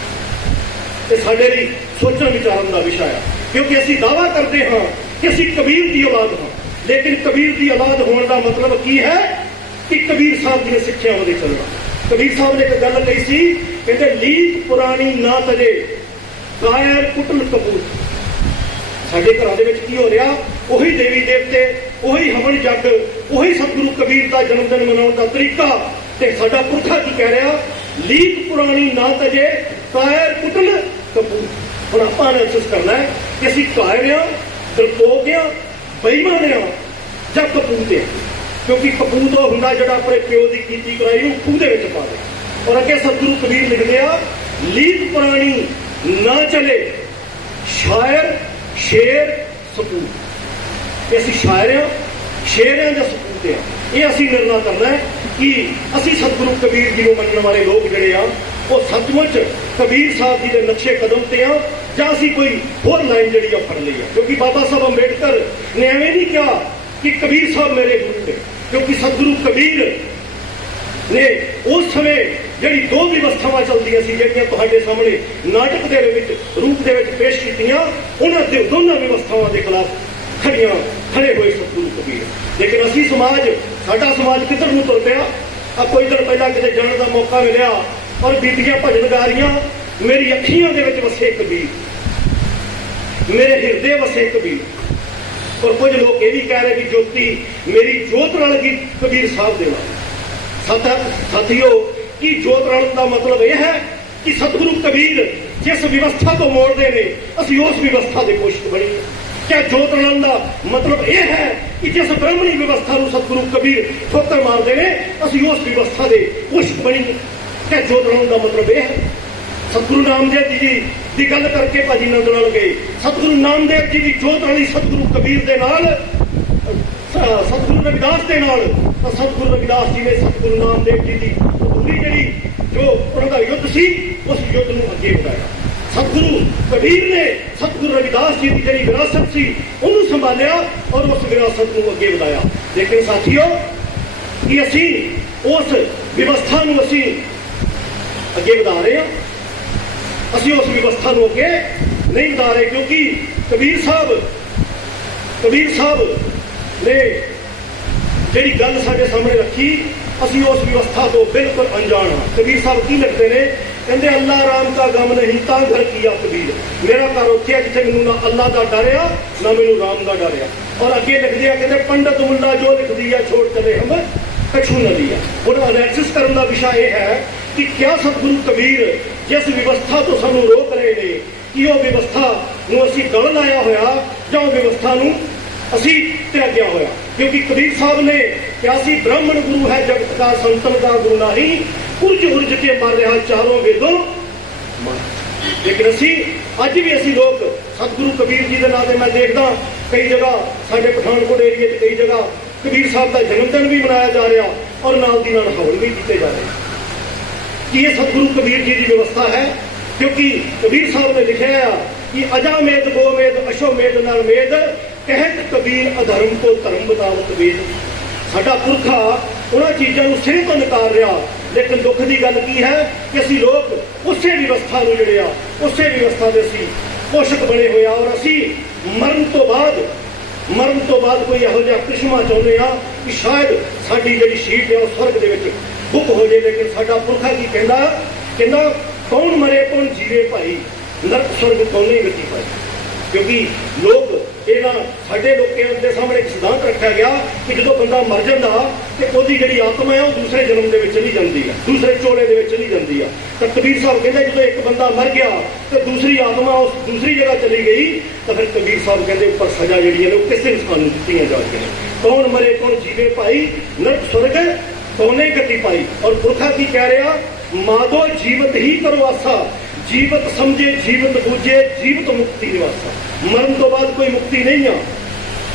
Speaker 2: ਤੇ ਸਾਡੇ ਲਈ ਸੋਚਣ ਵਿਚਾਰਨ ਦਾ ਵਿਸ਼ਾ ਹੈ ਕਿਉਂਕਿ ਅਸੀਂ ਦਾਵਾ ਕਰਦੇ ਹਾਂ ਕਿ ਅਸੀਂ ਕਬੀਰ ਦੀ ਔਲਾਦ ਹਾਂ। ਲੇਕਿਨ ਕਬੀਰ ਦੀ ਔਲਾਦ ਹੋਣ ਦਾ ਮਤਲਬ ਕੀ ਹੈ? ਕਿ ਕਬੀਰ ਸਾਹਿਬ ਦੀਆਂ ਸਿੱਖਿਆਵਾਂ ਦੇ ਚੱਲਣਾ। ਕਬੀਰ ਸਾਹਿਬ ਨੇ ਇੱਕ ਗੱਲ ਕਹੀ ਸੀ, ਕਹਿੰਦੇ ਲੀਕ ਪੁਰਾਣੀ ਨਾ ਤਜੇ, ਕਾਇਰ ਕੁਟਲ ਕਪੂਤ ਸਾਡੇ ਘਰਾਂ ਦੇ ਵਿੱਚ ਕੀ ਹੋ ਰਿਹਾ? ਉਹੀ ਦੇਵੀ ਦੇਵਤੇ, ਉਹੀ ਹਵਨ ਜੱਗ, ਉਹੀ ਸਤਿਗੁਰੂ ਕਬੀਰ ਦਾ ਜਨਮ ਦਿਨ ਮਨਾਉਣ ਦਾ ਤਰੀਕਾ। ਤੇ ਸਾਡਾ ਪੁਰਖਾ ਕੀ ਕਹਿ ਰਿਹਾ? ਲੀਕ ਪੁਰਾਣੀ ਨਾ ਤਜੇ, ਕਾਇਰ ਕੁਟਲ ਕਪੂਤ ਹੁਣ ਆਪਾਂ ਅਨਲਿਸਿਸ ਕਰਨਾ ਹੈ ਕਿ ਅਸੀਂ ਕਾਇਰ ਆ ਡਰਪੋਕ ਆ ਬੇਈਮਾਨ ਆ ਜਾਂ ਕਪੂਤ ਆ ਕਿਉਂਕਿ ਕਪੂਤ ਉਹ ਹੁੰਦਾ ਜਿਹੜਾ ਆਪਣੇ ਪਿਓ ਦੀ ਕੀਤੀ ਕਰਾਈ ਨੂੰ ਖੂਹ ਦੇ ਵਿੱਚ ਪਾ ਦੇ। ਔਰ ਅੱਗੇ ਸਤਿਗੁਰੂ ਕਬੀਰ ਲਿਖਦੇ ਆ, ਲੀਕ ਪੁਰਾਣੀ ਨਾ ਚਲੇ, ਸ਼ਾਇਰ ਸ਼ੇਰ ਸਪੂਤ। ਕਿ ਅਸੀਂ ਸ਼ਾਇਰ ਹਾਂ, ਸ਼ੇਰਿਆਂ ਜਾਂ ਸਪੂਤ ਆ ਇਹ ਅਸੀਂ ਨਿਰਣਾ ਕਰਨਾ ਕਿ ਅਸੀਂ ਸਤਿਗੁਰੂ ਕਬੀਰ ਜੀ ਨੂੰ ਮੰਨਣ ਵਾਲੇ ਲੋਕ ਜਿਹੜੇ ਆ, ਉਹ ਸੱਚਮੁੱਚ ਕਬੀਰ ਸਾਹਿਬ ਜੀ ਦੇ ਨਕਸ਼ੇ ਕਦਮ ਤੇ ਆ ਜਾਂ ਅਸੀਂ ਕੋਈ ਹੋਰ ਲਾਈਨ ਜਿਹੜੀ ਆ ਫੜ ਲਈ ਹੈ ਕਿਉਂਕਿ ਬਾਬਾ ਸਾਹਿਬ ਅੰਬੇਡਕਰ ਨੇ ਐਵੇਂ ਨਹੀਂ ਕਿਹਾ ਕਿ ਕਬੀਰ ਸਾਹਿਬ ਮੇਰੇ ਗੁਰੂ ਨੇ ਕਿਉਂਕਿ ਸਤਿਗੁਰੂ ਕਬੀਰ ਨੇ ਉਸ ਸਮੇਂ ਜਿਹੜੀ ਦੋ ਵਿਵਸਥਾਵਾਂ ਚੱਲਦੀਆਂ ਸੀ, ਜਿਹੜੀਆਂ ਤੁਹਾਡੇ ਸਾਹਮਣੇ ਨਾਟਕ ਦੇ ਵਿੱਚ, ਰੂਪ ਦੇ ਵਿੱਚ ਪੇਸ਼ ਕੀਤੀਆਂ, ਉਹਨਾਂ ਦੇ ਦੋਨਾਂ ਵਿਵਸਥਾਵਾਂ ਦੇ ਖਿਲਾਫ ਖੜੀਆਂ, ਖੜੇ ਹੋਏ ਸਤਿਗੁਰੂ ਕਬੀਰ। ਲੇਕਿਨ ਅਸੀਂ ਸਮਾਜ, ਸਾਡਾ ਸਮਾਜ ਕਿੱਧਰ ਨੂੰ ਤੁਰ ਪਿਆ? ਆ ਕੋਈ ਦਿਨ ਪਹਿਲਾਂ ਕਿਤੇ ਜਾਣ ਦਾ ਮੌਕਾ ਮਿਲਿਆ, ਔਰ ਬੀਬੀਆਂ ਭਜਨ ਗਾ ਰਹੀਆਂ ਮੇਰੀ ਅੱਖੀਆਂ ਦੇ ਵਿੱਚ ਵਸੇ ਕਬੀਰ ਮੇਰੇ ਹਿਰਦੇ ਵਸੇ ਕਬੀਰ ਔਰ ਕੁਝ ਲੋਕ ਇਹ ਵੀ ਕਹਿ ਰਹੇ ਵੀ ਜੋਤੀ, ਮੇਰੀ ਜੋਤ ਰਲ ਗਈ ਕਬੀਰ ਸਾਹਿਬ ਦੇ ਨਾਲ ਸਤ ਸਾਥੀਓ, ਕੀ ਜੋਤ ਰਲਣ ਦਾ ਮਤਲਬ ਇਹ ਹੈ ਕਿ ਸਤਿਗੁਰੂ ਕਬੀਰ ਜਿਸ ਵਿਵਸਥਾ ਤੋਂ ਮੋੜਦੇ ਨੇ, ਅਸੀਂ ਉਸ ਵਿਵਸਥਾ ਦੇ ਕੋਸ਼ਿਸ਼ ਬਣੀਏ ਕਿਆ ਜੋਤ ਰਲਣ ਦਾ ਮਤਲਬ ਇਹ ਹੈ ਕਿ ਜਿਸ ਬ੍ਰਹਮਣੀ ਵਿਵਸਥਾ ਨੂੰ ਸਤਿਗੁਰੂ ਕਬੀਰ ਠੋਕਰ ਮਾਰਦੇ ਨੇ, ਅਸੀਂ ਉਸ ਵਿਵਸਥਾ ਦੇ ਕੋਸ਼ਿਸ਼ ਬਣੀਏ ਕਿਆ ਜੋਤ ਰਲਣ ਦਾ ਮਤਲਬ ਇਹ ਹੈ ਸਤਿਗੁਰੂ ਨਾਮਦੇਵ ਜੀ ਜੀ ਦੀ ਗੱਲ ਕਰਕੇ ਭਾਜੀ ਨੰਦ ਨਾਲ ਗਏ। ਸਤਿਗੁਰੂ ਨਾਮਦੇਵ ਜੀ ਦੀ ਜੋਤ ਵਾਲੀ ਸਤਿਗੁਰੂ ਕਬੀਰ ਦੇ ਨਾਲ ਸਤਿਗੁਰੂ ਰਵਿਦਾਸ ਦੇ ਨਾਲ। ਤਾਂ ਸਤਿਗੁਰੂ ਰਵਿਦਾਸ ਜੀ ਨੇ ਸਤਿਗੁਰੂ ਨਾਮਦੇਵ ਜੀ ਦੀ ਪੂਰੀ ਜਿਹੜੀ ਜੋ ਉਹਨਾਂ ਦਾ ਯੁੱਧ ਸੀ, ਉਸ ਯੁੱਧ ਨੂੰ ਅੱਗੇ ਵਧਾਇਆ। ਸਤਿਗੁਰੂ ਕਬੀਰ ਨੇ ਸਤਿਗੁਰੂ ਰਵਿਦਾਸ ਜੀ ਦੀ ਜਿਹੜੀ ਵਿਰਾਸਤ ਸੀ, ਉਹਨੂੰ ਸੰਭਾਲਿਆ ਔਰ ਉਸ ਵਿਰਾਸਤ ਨੂੰ ਅੱਗੇ ਵਧਾਇਆ। ਲੇਕਿਨ ਸਾਥੀਓ, ਕਿ ਅਸੀਂ ਉਸ ਵਿਵਸਥਾ ਨੂੰ ਅਸੀਂ ਅੱਗੇ ਵਧਾ ਰਹੇ ਹਾਂ? ਅਸੀਂ ਉਸ ਵਿਵਸਥਾ ਨੂੰ ਅੱਗੇ ਨਹੀਂ ਵਧਾ ਰਹੇ ਕਿਉਂਕਿ ਕਬੀਰ ਸਾਹਿਬ ਕਬੀਰ ਸਾਹਿਬ ਨੇ ਜਿਹੜੀ ਗੱਲ ਸਾਡੇ ਸਾਹਮਣੇ ਰੱਖੀ, ਅਸੀਂ ਉਸ ਵਿਵਸਥਾ ਤੋਂ ਬਿਲਕੁਲ ਅਣਜਾਣ ਹਾਂ। ਕਬੀਰ ਸਾਹਿਬ ਕੀ ਲਿਖਦੇ ਨੇ? ਕਹਿੰਦੇ, ਅੱਲਾ ਰਾਮ ਦਾ ਗਮ ਨਹੀਂ, ਤਾਂ ਘਰ ਕੀਆ ਕਬੀਰ? ਮੇਰਾ ਘਰ ਉੱਥੇ ਹੈ ਜਿੱਥੇ ਮੈਨੂੰ ਨਾ ਅੱਲਾ ਦਾ ਡਰਿਆ ਨਾ ਮੈਨੂੰ ਰਾਮ ਦਾ ਡਰ ਆ। ਔਰ ਅੱਗੇ ਲਿਖਦੇ ਆ, ਕਹਿੰਦੇ, ਪੰਡਤ ਮੁੰਡਾ ਜੋ ਲਿਖਦੀ ਆ ਛੋੜ ਚਲੇ ਹਮ ਕਛੂ ਨਦੀ ਆ ਹੁਣ ਕਰਨ ਦਾ ਵਿਸ਼ਾ ਇਹ ਹੈ ਕਿ ਕਿਆ ਸਤਿਗੁਰੂ ਕਬੀਰ ਜਿਸ ਵਿਵਸਥਾ ਤੋਂ ਸਾਨੂੰ ਰੋਕ ਰਹੇ ਨੇ, ਕਿ ਉਹ ਵਿਵਸਥਾ ਨੂੰ ਅਸੀਂ ਗਲ ਲਾਇਆ ਹੋਇਆ ਜਾਂ ਉਹ ਵਿਵਸਥਾ ਨੂੰ ਅਸੀਂ ਤਿਆਗਿਆ ਹੋਇਆ? ਕਿਉਂਕਿ ਕਬੀਰ ਸਾਹਿਬ ਨੇ ਕਿਹਾ ਸੀ, ਬ੍ਰਾਹਮਣ ਗੁਰੂ ਹੈ, ਜਗਤ ਦਾ ਸੰਤਨ ਦਾ ਗੁਰੂ ਨਹੀਂ। ਉਰਜ ਉਰਜ ਕੇ ਮਰ ਰਿਹਾ ਚਾਰੋਂ ਵੇਦੋਂ ਲੇਕਿਨ ਅਸੀਂ ਅੱਜ ਵੀ ਅਸੀਂ ਲੋਕ ਸਤਿਗੁਰੂ ਕਬੀਰ ਜੀ ਦੇ ਨਾਂ ਤੇ ਮੈਂ ਦੇਖਦਾ, ਕਈ ਜਗ੍ਹਾ ਸਾਡੇ ਪਠਾਨਕੋਟ ਏਰੀਏ 'ਚ, ਕਈ ਜਗ੍ਹਾ ਕਬੀਰ ਸਾਹਿਬ ਦਾ ਜਨਮ ਦਿਨ ਵੀ ਮਨਾਇਆ ਜਾ ਰਿਹਾ ਔਰ ਨਾਲ ਦੀ ਨਾਲ ਹਵਨ ਵੀ ਕੀਤੇ ਜਾ ਰਹੇ। ਕੀ ਇਹ ਸਤਿਗੁਰੂ ਕਬੀਰ ਜੀ ਦੀ ਵਿਵਸਥਾ ਹੈ? ਕਿਉਂਕਿ ਕਬੀਰ ਸਾਹਿਬ ਨੇ ਲਿਖਿਆ ਆ ਕਿ ਅਜਾ ਮੇਦ ਅਜਾਮੇਦ ਗੋਮੇਦ ਅਸ਼ੋਮੇਦ ਨਾਲ ਮੇਦ, ਕਹਿਤ ਕਬੀਰ ਅਧਰਮ ਤੋਂ ਧਰਮ ਬਤਾਵਤ ਵੇਦ। ਸਾਡਾ ਪੁਰਖਾ ਉਹਨਾਂ ਚੀਜ਼ਾਂ ਨੂੰ ਸਿਰੇ ਤੋਂ ਨਕਾਰ ਰਿਹਾ, ਲੇਕਿਨ ਦੁੱਖ ਦੀ ਗੱਲ ਕੀ ਹੈ ਕਿ ਅਸੀਂ ਲੋਕ ਉਸੇ ਵਿਵਸਥਾ ਨੂੰ ਜਿਹੜੇ ਆ, ਉਸੇ ਵਿਵਸਥਾ ਦੇ ਸੀ ਪੋਸ਼ਕ ਬਣੇ ਹੋਏ ਆ ਔਰ ਅਸੀਂ ਮਰਨ ਤੋਂ ਬਾਅਦ ਮਰਨ ਤੋਂ ਬਾਅਦ ਕੋਈ ਇਹੋ ਜਿਹਾ ਕ੍ਰਿਸ਼ਮਾ ਚਾਹੁੰਦੇ ਆ ਕਿ ਸ਼ਾਇਦ ਸਾਡੀ ਜਿਹੜੀ ਸ਼ੀਟ ਹੈ ਉਹ ਸਵਰਗ ਦੇ ਵਿੱਚ ਬੁੱਕ ਹੋ ਜੇ ਲੇਕਿਨ ਸਾਡਾ ਪੁਰਖਾ ਕੀ ਕਹਿੰਦਾ? ਕਹਿੰਦਾ, ਕੌਣ ਮਰੇ, ਕੌਣ ਜੀਵੇ ਭਾਈ? ਨਰਕ, ਸਵਰਗ ਕੋਨੇ ਵਿੱਚ ਭਾਈ? ਕਿਉਂਕਿ ਲੋਕ ਇਹਨਾਂ ਸਾਡੇ ਲੋਕਾਂ ਦੇ ਸਾਹਮਣੇ ਇੱਕ ਸਿਧਾਂਤ ਰੱਖਿਆ ਗਿਆ ਕਿ ਜਦੋਂ ਬੰਦਾ ਮਰ ਜਾਂਦਾ ਤੇ ਉਹਦੀ ਜਿਹੜੀ ਆਤਮਾ ਹੈ ਉਹ ਦੂਸਰੇ ਜਨਮ ਦੇ ਵਿੱਚ ਚਲੀ ਜਾਂਦੀ ਹੈ, ਦੂਸਰੇ ਚੋਲੇ ਦੇ ਵਿੱਚ ਚਲੀ ਜਾਂਦੀ ਆ ਤਾਂ ਕਬੀਰ ਸਾਹਿਬ ਕਹਿੰਦੇ ਜਦੋਂ ਇੱਕ ਬੰਦਾ ਮਰ ਗਿਆ ਤੇ ਦੂਸਰੀ ਆਤਮਾ ਉਸ ਦੂਸਰੀ ਜਗ੍ਹਾ ਚਲੀ ਗਈ, ਤਾਂ ਫਿਰ ਕਬੀਰ ਸਾਹਿਬ ਕਹਿੰਦੇ ਉੱਪਰ ਸਜ਼ਾ ਜਿਹੜੀ ਹੈ ਉਹ ਕਿਸੇ ਇਨਸਾਨ ਨੂੰ ਦਿੱਤੀਆਂ ਜਾਂਦੀਆਂ ਕੌਣ ਮਰੇ, ਕੌਣ ਜੀਵੇ ਭਾਈ ਨਰਕ ਸਵਰਗ ਕੋਨੇ ਗਤੀ ਪਾਈ ਔਰ ਪੁਰਖਾ ਕੀ ਕਹਿ ਰਿਹਾ? ਮਾਦੋ ਜੀਵਤ ਹੀ ਕਰੋ ਜੀਵਤ ਸਮਝੇ ਜੀਵਤ ਬੂਝੇ ਜੀਵਤ ਮੁਕਤੀ ਨਿਵਾਸਾ। ਮਰਨ ਤੋਂ ਬਾਅਦ ਕੋਈ ਮੁਕਤੀ ਨਹੀਂ ਆ।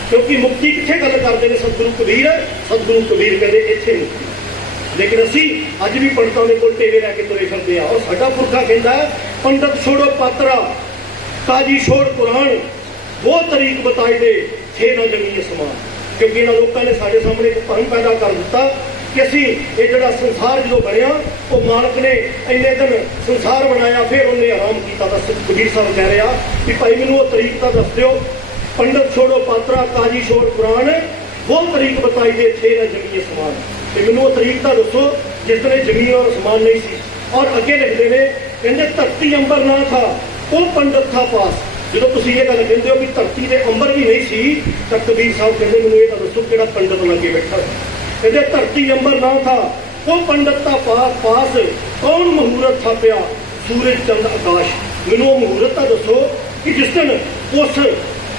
Speaker 2: ਕਿਉਂਕਿ ਮੁਕਤੀ ਕਿੱਥੇ ਗੱਲ ਕਰਦੇ ਨੇ? ਸਤਿਗੁਰੂ ਕਬੀਰ ਸਤਿਗੁਰੂ ਕਬੀਰ ਕਹਿੰਦੇ ਇੱਥੇ ਮੁਕਤੀ। ਲੇਕਿਨ ਅਸੀਂ ਅੱਜ ਵੀ ਪੰਡਤਾਂ ਦੇ ਕੋਲ ਟੇਵੇ ਲੈ ਕੇ ਤੁਰੇ ਫਿਰਦੇ ਆ। ਔਰ ਸਾਡਾ ਪੁਰਖਾ ਕਹਿੰਦਾ ਹੈ, ਪੰਡਤ ਛੋੜੋ ਪਾਤਰਾ ਕਾਜੀ ਛੋੜ ਕੁਰਾਨ ਉਹ ਤਰੀਕ ਬਤਾਈ ਦੇ ਥੇ ਨਾ ਜਮੀਏ ਸਮਾਨ। ਕਿਉਂਕਿ ਇਹਨਾਂ ਲੋਕਾਂ ਨੇ ਸਾਡੇ ਸਾਹਮਣੇ ਇੱਕ ਭਰਮ ਪੈਦਾ ਕਰ ਦਿੱਤਾ। ਕਿ ਅਸੀਂ ਇਹ ਜਿਹੜਾ ਸੰਸਾਰ ਜਦੋਂ ਬਣਿਆ, ਉਹ ਮਾਲਕ ਨੇ ਇੰਨੇ ਦਿਨ ਸੰਸਾਰ ਬਣਾਇਆ, ਫਿਰ ਉਹਨੇ ਆਰਾਮ ਕੀਤਾ। ਤਾਂ ਸਿੱਖ ਕਬੀਰ ਸਾਹਿਬ ਕਹਿ ਰਿਹਾ ਕਿ ਭਾਈ ਮੈਨੂੰ ਉਹ ਤਰੀਕ ਤਾਂ ਦੱਸ ਦਿਓ। ਪੰਡਤ ਛੋੜੋ ਪਾਤਰਾ, ਕਾਜੀ ਛੋੜ ਕੁਰਾਨ ਉਹ ਤਰੀਕ ਬਤਾਈ ਦੇ ਥੇ ਨਾ ਜਮੀਏ ਸਮਾਨ। ਤੇ ਮੈਨੂੰ ਉਹ ਤਰੀਕ ਤਾਂ ਦੱਸੋ, ਜਿਸ ਦਿਨ ਇਹ ਜ਼ਮੀਨ ਔਰ ਸਮਾਨ ਨਹੀਂ ਸੀ। ਔਰ ਅੱਗੇ ਲਿਖਦੇ ਨੇ, ਕਹਿੰਦੇ ਧਰਤੀ ਅੰਬਰ ਨਾ ਥਾ, ਉਹ ਪੰਡਤ ਥਾ ਪਾਸ। ਜਦੋਂ ਤੁਸੀਂ ਇਹ ਗੱਲ ਕਹਿੰਦੇ ਹੋ ਕਿ ਧਰਤੀ ਦੇ ਅੰਬਰ ਵੀ ਨਹੀਂ ਸੀ, ਤਾਂ ਕਬੀਰ ਸਾਹਿਬ ਕਹਿੰਦੇ, ਮੈਨੂੰ ਇਹ ਤਾਂ ਦੱਸੋ ਕਿਹੜਾ ਪੰਡਤ ਲੱਗੇ ਬੈਠਾ ਇਹਦੇ ਧਰਤੀ ਅੰਬਰ ਨਾ ਥਾ। ਉਹ ਪੰਡਤ ਦਾ ਪਾਸ ਪਾਸ ਕੌਣ ਮਹੂਰਤ ਥਾਪਿਆ? ਸੂਰਜ, ਚੰਦ, ਆਕਾਸ਼। ਮੈਨੂੰ ਉਹ ਮਹੂਰਤ ਤਾਂ ਦੱਸੋ ਕਿ ਜਿਸ ਦਿਨ ਉਸ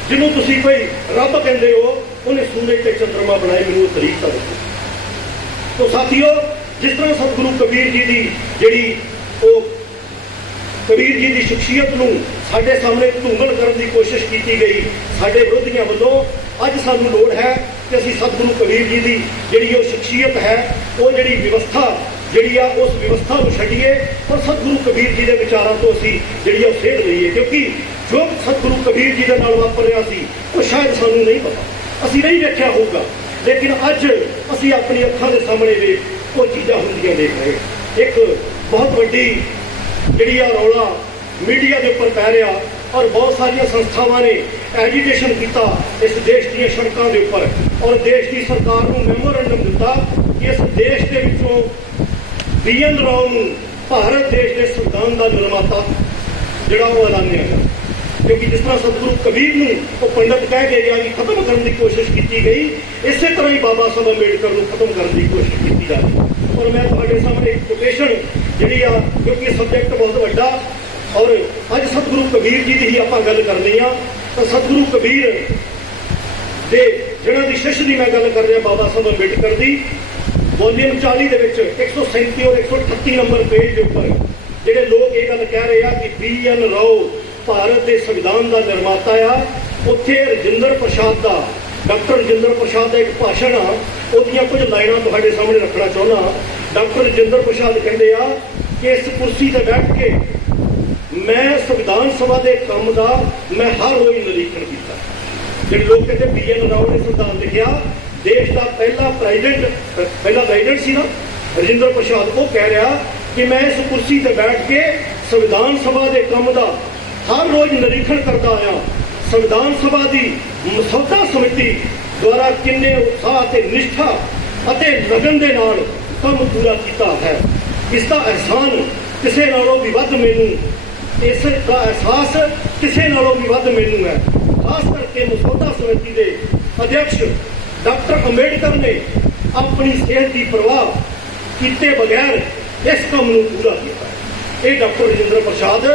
Speaker 2: ਜਿਹਨੂੰ ਤੁਸੀਂ ਕੋਈ ਰੱਬ ਕਹਿੰਦੇ ਹੋ, ਉਹਨੇ ਸੂਰਜ ਤੇ ਚੰਦਰਮਾ ਬਣਾਏ, ਮੈਨੂੰ ਉਹ ਤਰੀਕ ਤਾਂ ਦੱਸੋ। ਤੋ ਸਾਥੀਓ, ਜਿਸ ਤਰ੍ਹਾਂ ਸਤਿਗੁਰੂ ਕਬੀਰ ਜੀ ਦੀ ਜਿਹੜੀ ਉਹ ਕਬੀਰ ਜੀ ਦੀ ਸ਼ਖਸੀਅਤ ਨੂੰ ਸਾਡੇ ਸਾਹਮਣੇ ਧੁੰਗਲ ਕਰਨ ਦੀ ਕੋਸ਼ਿਸ਼ ਕੀਤੀ ਗਈ, ਸਾਡੇ ਵਿਰੋਧੀਆਂ ਵੱਲੋਂ, ਅੱਜ ਸਾਨੂੰ ਲੋੜ ਹੈ ਕਿ ਅਸੀਂ ਸਤਿਗੁਰੂ ਕਬੀਰ ਜੀ ਦੀ ਜਿਹੜੀ ਉਹ ਸ਼ਖਸੀਅਤ ਹੈ, ਉਹ ਜਿਹੜੀ ਵਿਵਸਥਾ ਜਿਹੜੀ ਆ, ਉਸ ਵਿਵਸਥਾ ਨੂੰ ਛੱਡੀਏ ਔਰ ਸਤਿਗੁਰੂ ਕਬੀਰ ਜੀ ਦੇ ਵਿਚਾਰਾਂ ਤੋਂ ਅਸੀਂ ਜਿਹੜੀ ਆ ਉਹ ਸੇਧ ਲਈਏ। ਕਿਉਂਕਿ ਜੋ ਸਤਿਗੁਰੂ ਕਬੀਰ ਜੀ ਦੇ ਨਾਲ ਵਾਪਰ ਰਿਹਾ ਸੀ, ਉਹ ਸ਼ਾਇਦ ਸਾਨੂੰ ਨਹੀਂ ਪਤਾ। ਅਸੀਂ ਨਹੀਂ ਵੇਖਿਆ ਹੋਊਗਾ, ਲੇਕਿਨ ਅੱਜ ਅਸੀਂ ਆਪਣੀ ਅੱਖਾਂ ਦੇ ਸਾਹਮਣੇ ਵੇਖ ਉਹ ਚੀਜ਼ਾਂ ਹੁੰਦੀਆਂ ਦੇਖ ਰਹੇ ਇੱਕ ਬਹੁਤ ਵੱਡੀ ਜਿਹੜੀ ਆ ਰੌਲਾ ਮੀਡੀਆ ਦੇ ਉੱਪਰ ਪੈ ਰਿਹਾ ਔਰ ਬਹੁਤ ਸਾਰੀਆਂ ਸੰਸਥਾਵਾਂ ਨੇ ਐਜੀਟੇਸ਼ਨ ਕੀਤਾ ਇਸ ਦੇਸ਼ ਦੀਆਂ ਸੜਕਾਂ ਦੇ ਉੱਪਰ। ਔਰ ਦੇਸ਼ ਦੀ ਸਰਕਾਰ ਨੂੰ ਮੈਮੋਰੰਡਮ ਦਿੱਤਾ ਕਿ ਇਸ ਦੇਸ਼ ਦੇ ਵਿੱਚੋਂ ਬੀਐਨ ਰਾਓ ਨੂੰ ਭਾਰਤ ਦੇਸ਼ ਦੇ ਸੰਵਿਧਾਨ ਦਾ ਨਿਰਮਾਤਾ ਜਿਹੜਾ ਉਹ ਐਲਾਨਿਆ ਗਿਆ। ਕਿਉਂਕਿ ਜਿਸ ਤਰ੍ਹਾਂ ਸਤਿਗੁਰੂ ਕਬੀਰ ਨੂੰ ਉਹ ਪੰਡਤ ਕਹਿ ਕੇ ਗਿਆ ਕਿ ਖਤਮ ਕਰਨ ਦੀ ਕੋਸ਼ਿਸ਼ ਕੀਤੀ ਗਈ, ਇਸੇ ਤਰ੍ਹਾਂ ਹੀ ਬਾਬਾ ਸਾਹਿਬ ਅੰਬੇਡਕਰ ਨੂੰ ਖਤਮ ਕਰਨ ਦੀ ਕੋਸ਼ਿਸ਼ ਕੀਤੀ ਜਾ ਰਹੀ। ਔਰ ਮੈਂ ਤੁਹਾਡੇ ਸਾਹਮਣੇ ਇੱਕ ਕੋਟੇਸ਼ਨ ਜਿਹੜੀ ਆ ਕਿਉਂਕਿ ਸਬਜੈਕਟ ਬਹੁਤ ਵੱਡਾ ਔਰ ਅੱਜ ਸਤਿਗੁਰੂ ਕਬੀਰ ਜੀ ਦੀ ਹੀ ਆਪਾਂ ਗੱਲ ਕਰਨੀ ਆ ਤਾਂ ਸਤਿਗੁਰੂ ਕਬੀਰ ਦੇ ਜਿਹਨਾਂ ਦੀ ਸ਼ਿਸ਼ ਦੀ ਮੈਂ ਗੱਲ ਕਰ ਰਿਹਾ ਬਾਬਾ ਸਾਹਿਬ ਅੰਬੇਡਕਰ ਦੀ, ਵੋਲੀਅਮ 40 ਦੇ ਵਿੱਚ 137 ਔਰ 138 ਨੰਬਰ ਪੇਜ ਦੇ ਉੱਪਰ ਜਿਹੜੇ ਲੋਕ ਇਹ ਗੱਲ ਕਹਿ ਰਹੇ ਆ ਕਿ ਬੀ ਐਨ ਰਾਓ ਭਾਰਤ ਦੇ ਸੰਵਿਧਾਨ ਦਾ ਨਿਰਮਾਤਾ ਆ। ਉੱਥੇ ਰਜਿੰਦਰ ਪ੍ਰਸਾਦ ਦਾ, ਡਾਕਟਰ ਰਜਿੰਦਰ ਪ੍ਰਸਾਦ ਦਾ ਇੱਕ ਭਾਸ਼ਣ ਆ। ਉਹਦੀਆਂ ਕੁਝ ਲਾਈਨਾਂ ਤੁਹਾਡੇ ਸਾਹਮਣੇ ਰੱਖਣਾ ਚਾਹੁੰਦਾ। ਡਾਕਟਰ ਰਜਿੰਦਰ ਪ੍ਰਸਾਦ ਕਹਿੰਦੇ ਆ ਕਿ ਇਸ ਕੁਰਸੀ ਤੇ ਬੈਠ ਕੇ ਮੈਂ ਸੰਵਿਧਾਨ ਸਭਾ ਦੇ ਕੰਮ ਦਾ ਮੈਂ ਹਰ ਰੋਜ਼ ਨਿਰੀਖਣ ਕੀਤਾ। ਜਿਹੜੇ ਲੋਕ ਕਹਿੰਦੇ ਬੀਐਨ ਰਾਓ ਨੇ ਸੰਵਿਧਾਨ ਲਿਖਿਆ ਦੇਸ਼ ਦਾ ਪਹਿਲਾ ਪ੍ਰੈਜ਼ੀਡੈਂਟ ਪਹਿਲਾ ਪ੍ਰੈਜ਼ੀਡੈਂਟ ਸੀ ਨਾ, ਰਜਿੰਦਰ ਪ੍ਰਸਾਦ, ਉਹ ਕਹਿ ਰਿਹਾ ਕਿ ਮੈਂ ਇਸ ਕੁਰਸੀ ਤੇ ਬੈਠ ਕੇ ਸੰਵਿਧਾਨ ਸਭਾ ਦੇ ਕੰਮ ਦਾ ਹਰ ਰੋਜ਼ ਨਿਰੀਖਣ ਕਰਦਾ ਆਇਆ। ਸੰਵਿਧਾਨ ਸਭਾ ਦੀ ਮਸੌਦਾ ਸਮਿਤੀ ਦੁਆਰਾ ਕਿੰਨੇ ਉਤਸ਼ਾਹ ਤੇ ਨਿਸ਼ਠਾ ਅਤੇ ਲਗਨ ਦੇ ਨਾਲ ਕੰਮ ਪੂਰਾ ਕੀਤਾ ਹੈ। ਇਸ ਦਾ ਅਹਿਸਾਨ ਕਿਸੇ ਨਾਲੋਂ ਵੀ ਵੱਧ ਮੈਨੂੰ ਇਸ ਦਾ ਅਹਿਸਾਸ ਕਿਸੇ ਨਾਲੋਂ ਵੀ ਵੱਧ ਮੈਨੂੰ ਹੈ। ਖਾਸ ਕਰਕੇ ਮਸੌਦਾ ਸਮਿਤੀ ਦੇ ਅਧਿਕਸ਼ ਡਾਕਟਰ ਅੰਬੇਡਕਰ ਨੇ ਆਪਣੀ ਸਿਹਤ ਦੀ ਪਰਵਾਹ ਕੀਤੇ ਬਗੈਰ ਇਸ ਕੰਮ ਨੂੰ ਪੂਰਾ ਕੀਤਾ। ਇਹ ਡਾਕਟਰ ਰਜਿੰਦਰ ਪ੍ਰਸਾਦ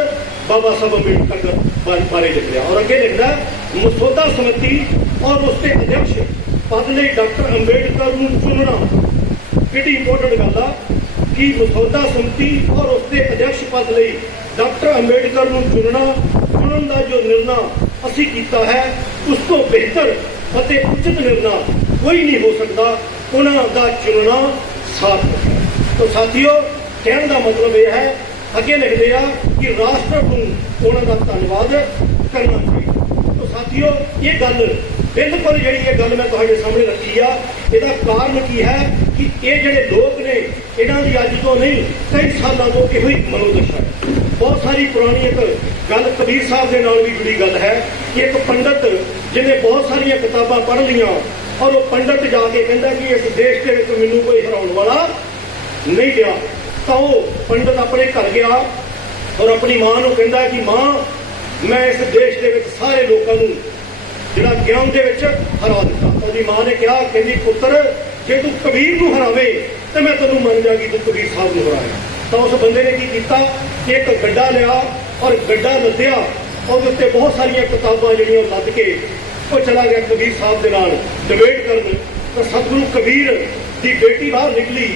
Speaker 2: ਬਾਬਾ ਸਾਹਿਬ ਅੰਬੇਡਕਰ ਬਾਰੇ- ਲਿਖਿਆ ਔਰ ਅੱਗੇ ਲਿਖਦਾ ਮਸੌਦਾ ਸਮਿਤੀ ਔਰ ਉਸ ਦੇ ਅਧਿਕਸ਼ ਪਦ ਲਈ ਡਾਕਟਰ ਅੰਬੇਡਕਰ ਨੂੰ ਚੁਣਨਾ। ਕਿਹੜੀ ਇੰਪੋਰਟੈਂਟ ਗੱਲ ਆ? ਕਿ ਮਸੌਦਾ ਸਮਿਤੀ ਔਰ ਉਸ ਦੇ ਅਧਿਕਸ਼ ਪਦ ਲਈ ਡਾਕਟਰ ਅੰਬੇਡਕਰ ਨੂੰ ਚੁਣਨਾ, ਚੁਣਨ ਦਾ ਜੋ ਨਿਰਣਾ ਅਸੀਂ ਕੀਤਾ ਹੈ, ਉਸ ਤੋਂ ਬਿਹਤਰ ਅਤੇ ਉਚਿਤ ਨਿਰਣਾ ਕੋਈ ਨਹੀਂ ਹੋ ਸਕਦਾ। ਉਹਨਾਂ ਦਾ ਚੁਣਨਾ ਸਾਰਥਕ ਹੈ। ਤੋ ਸਾਥੀਓ, ਕਹਿਣ ਦਾ ਮਤਲਬ ਇਹ ਹੈ, ਅੱਗੇ ਲਿਖਦੇ ਆ ਕਿ ਰਾਸ਼ਟਰ ਨੂੰ ਉਹਨਾਂ ਦਾ ਧੰਨਵਾਦ ਕਰਨਾ ਚਾਹੀਦਾ। ਤੋ ਸਾਥੀਓ, ਇਹ ਗੱਲ ਬਿਲਕੁਲ ਜਿਹੜੀ ਇਹ ਗੱਲ ਮੈਂ ਤੁਹਾਡੇ ਸਾਹਮਣੇ ਰੱਖੀ ਆ, ਇਹਦਾ ਕਾਰਨ ਕੀ ਹੈ ਕਿ ਇਹ ਜਿਹੜੇ ਲੋਕ ਨੇ, ਇਹਨਾਂ ਦੀ ਅੱਜ ਤੋਂ ਨਹੀਂ, ਕਈ ਸਾਲਾਂ ਤੋਂ ਇਹੋ ਹੀ ਮਨੋਦਸ਼ਾ ਹੈ। ਬਹੁਤ ਸਾਰੀ ਪੁਰਾਣੀ ਇੱਕ ਗੱਲ ਕਬੀਰ ਸਾਹਿਬ ਦੇ ਨਾਲ ਵੀ ਜੁੜੀ ਗੱਲ ਹੈ ਕਿ ਇੱਕ ਪੰਡਤ ਜਿਹਨੇ ਬਹੁਤ ਸਾਰੀਆਂ ਕਿਤਾਬਾਂ ਪੜ੍ਹ ਲਈਆਂ ਔਰ ਉਹ ਪੰਡਤ ਜਾ ਕੇ ਕਹਿੰਦਾ ਕਿ ਇਸ ਦੇਸ਼ ਦੇ ਵਿੱਚ ਮੈਨੂੰ ਕੋਈ ਹਰਾਉਣ ਵਾਲਾ ਨਹੀਂ ਗਿਆ, ਤਾਂ ਉਹ ਪੰਡਤ ਆਪਣੇ ਘਰ ਗਿਆ ਔਰ ਆਪਣੀ ਮਾਂ ਨੂੰ ਕਹਿੰਦਾ ਕਿ ਮਾਂ, ਮੈਂ ਇਸ ਦੇਸ਼ ਦੇ ਵਿੱਚ ਸਾਰੇ ਲੋਕਾਂ ਨੂੰ ਜਿਹੜਾ ਗਿਆਨ ਦੇ ਵਿੱਚ ਹਰਾ ਦਿੱਤਾ। ਉਹਦੀ ਮਾਂ ਨੇ ਕਿਹਾ, ਕਹਿੰਦੀ, ਪੁੱਤਰ, ਜੇ ਤੂੰ ਕਬੀਰ ਨੂੰ ਹਰਾਵੇ, ਤੇ ਮੈਂ ਤੈਨੂੰ ਮੰਨ ਜਾਗੀ ਤੂੰ ਕਬੀਰ ਸਾਹਿਬ ਨੂੰ ਹਰਾਇਆ ਤਾਂ ਉਸ ਬੰਦੇ ਨੇ ਕੀ ਕੀਤਾ? ਇੱਕ ਗੱਡਾ ਲਿਆ ਔਰ ਗੱਡਾ ਲੱਦਿਆ, ਉਹਦੇ ਉੱਤੇ ਬਹੁਤ ਸਾਰੀਆਂ ਕਿਤਾਬਾਂ ਜਿਹੜੀਆਂ ਉਹ ਲੱਦ ਕੇ ਉਹ ਚਲਾ ਗਿਆ ਕਬੀਰ ਸਾਹਿਬ ਦੇ ਨਾਲ ਡਿਬੇਟ ਕਰਨ। ਤਾਂ ਸਤਿਗੁਰੂ ਕਬੀਰ ਦੀ ਬੇਟੀ ਬਾਹਰ ਨਿਕਲੀ,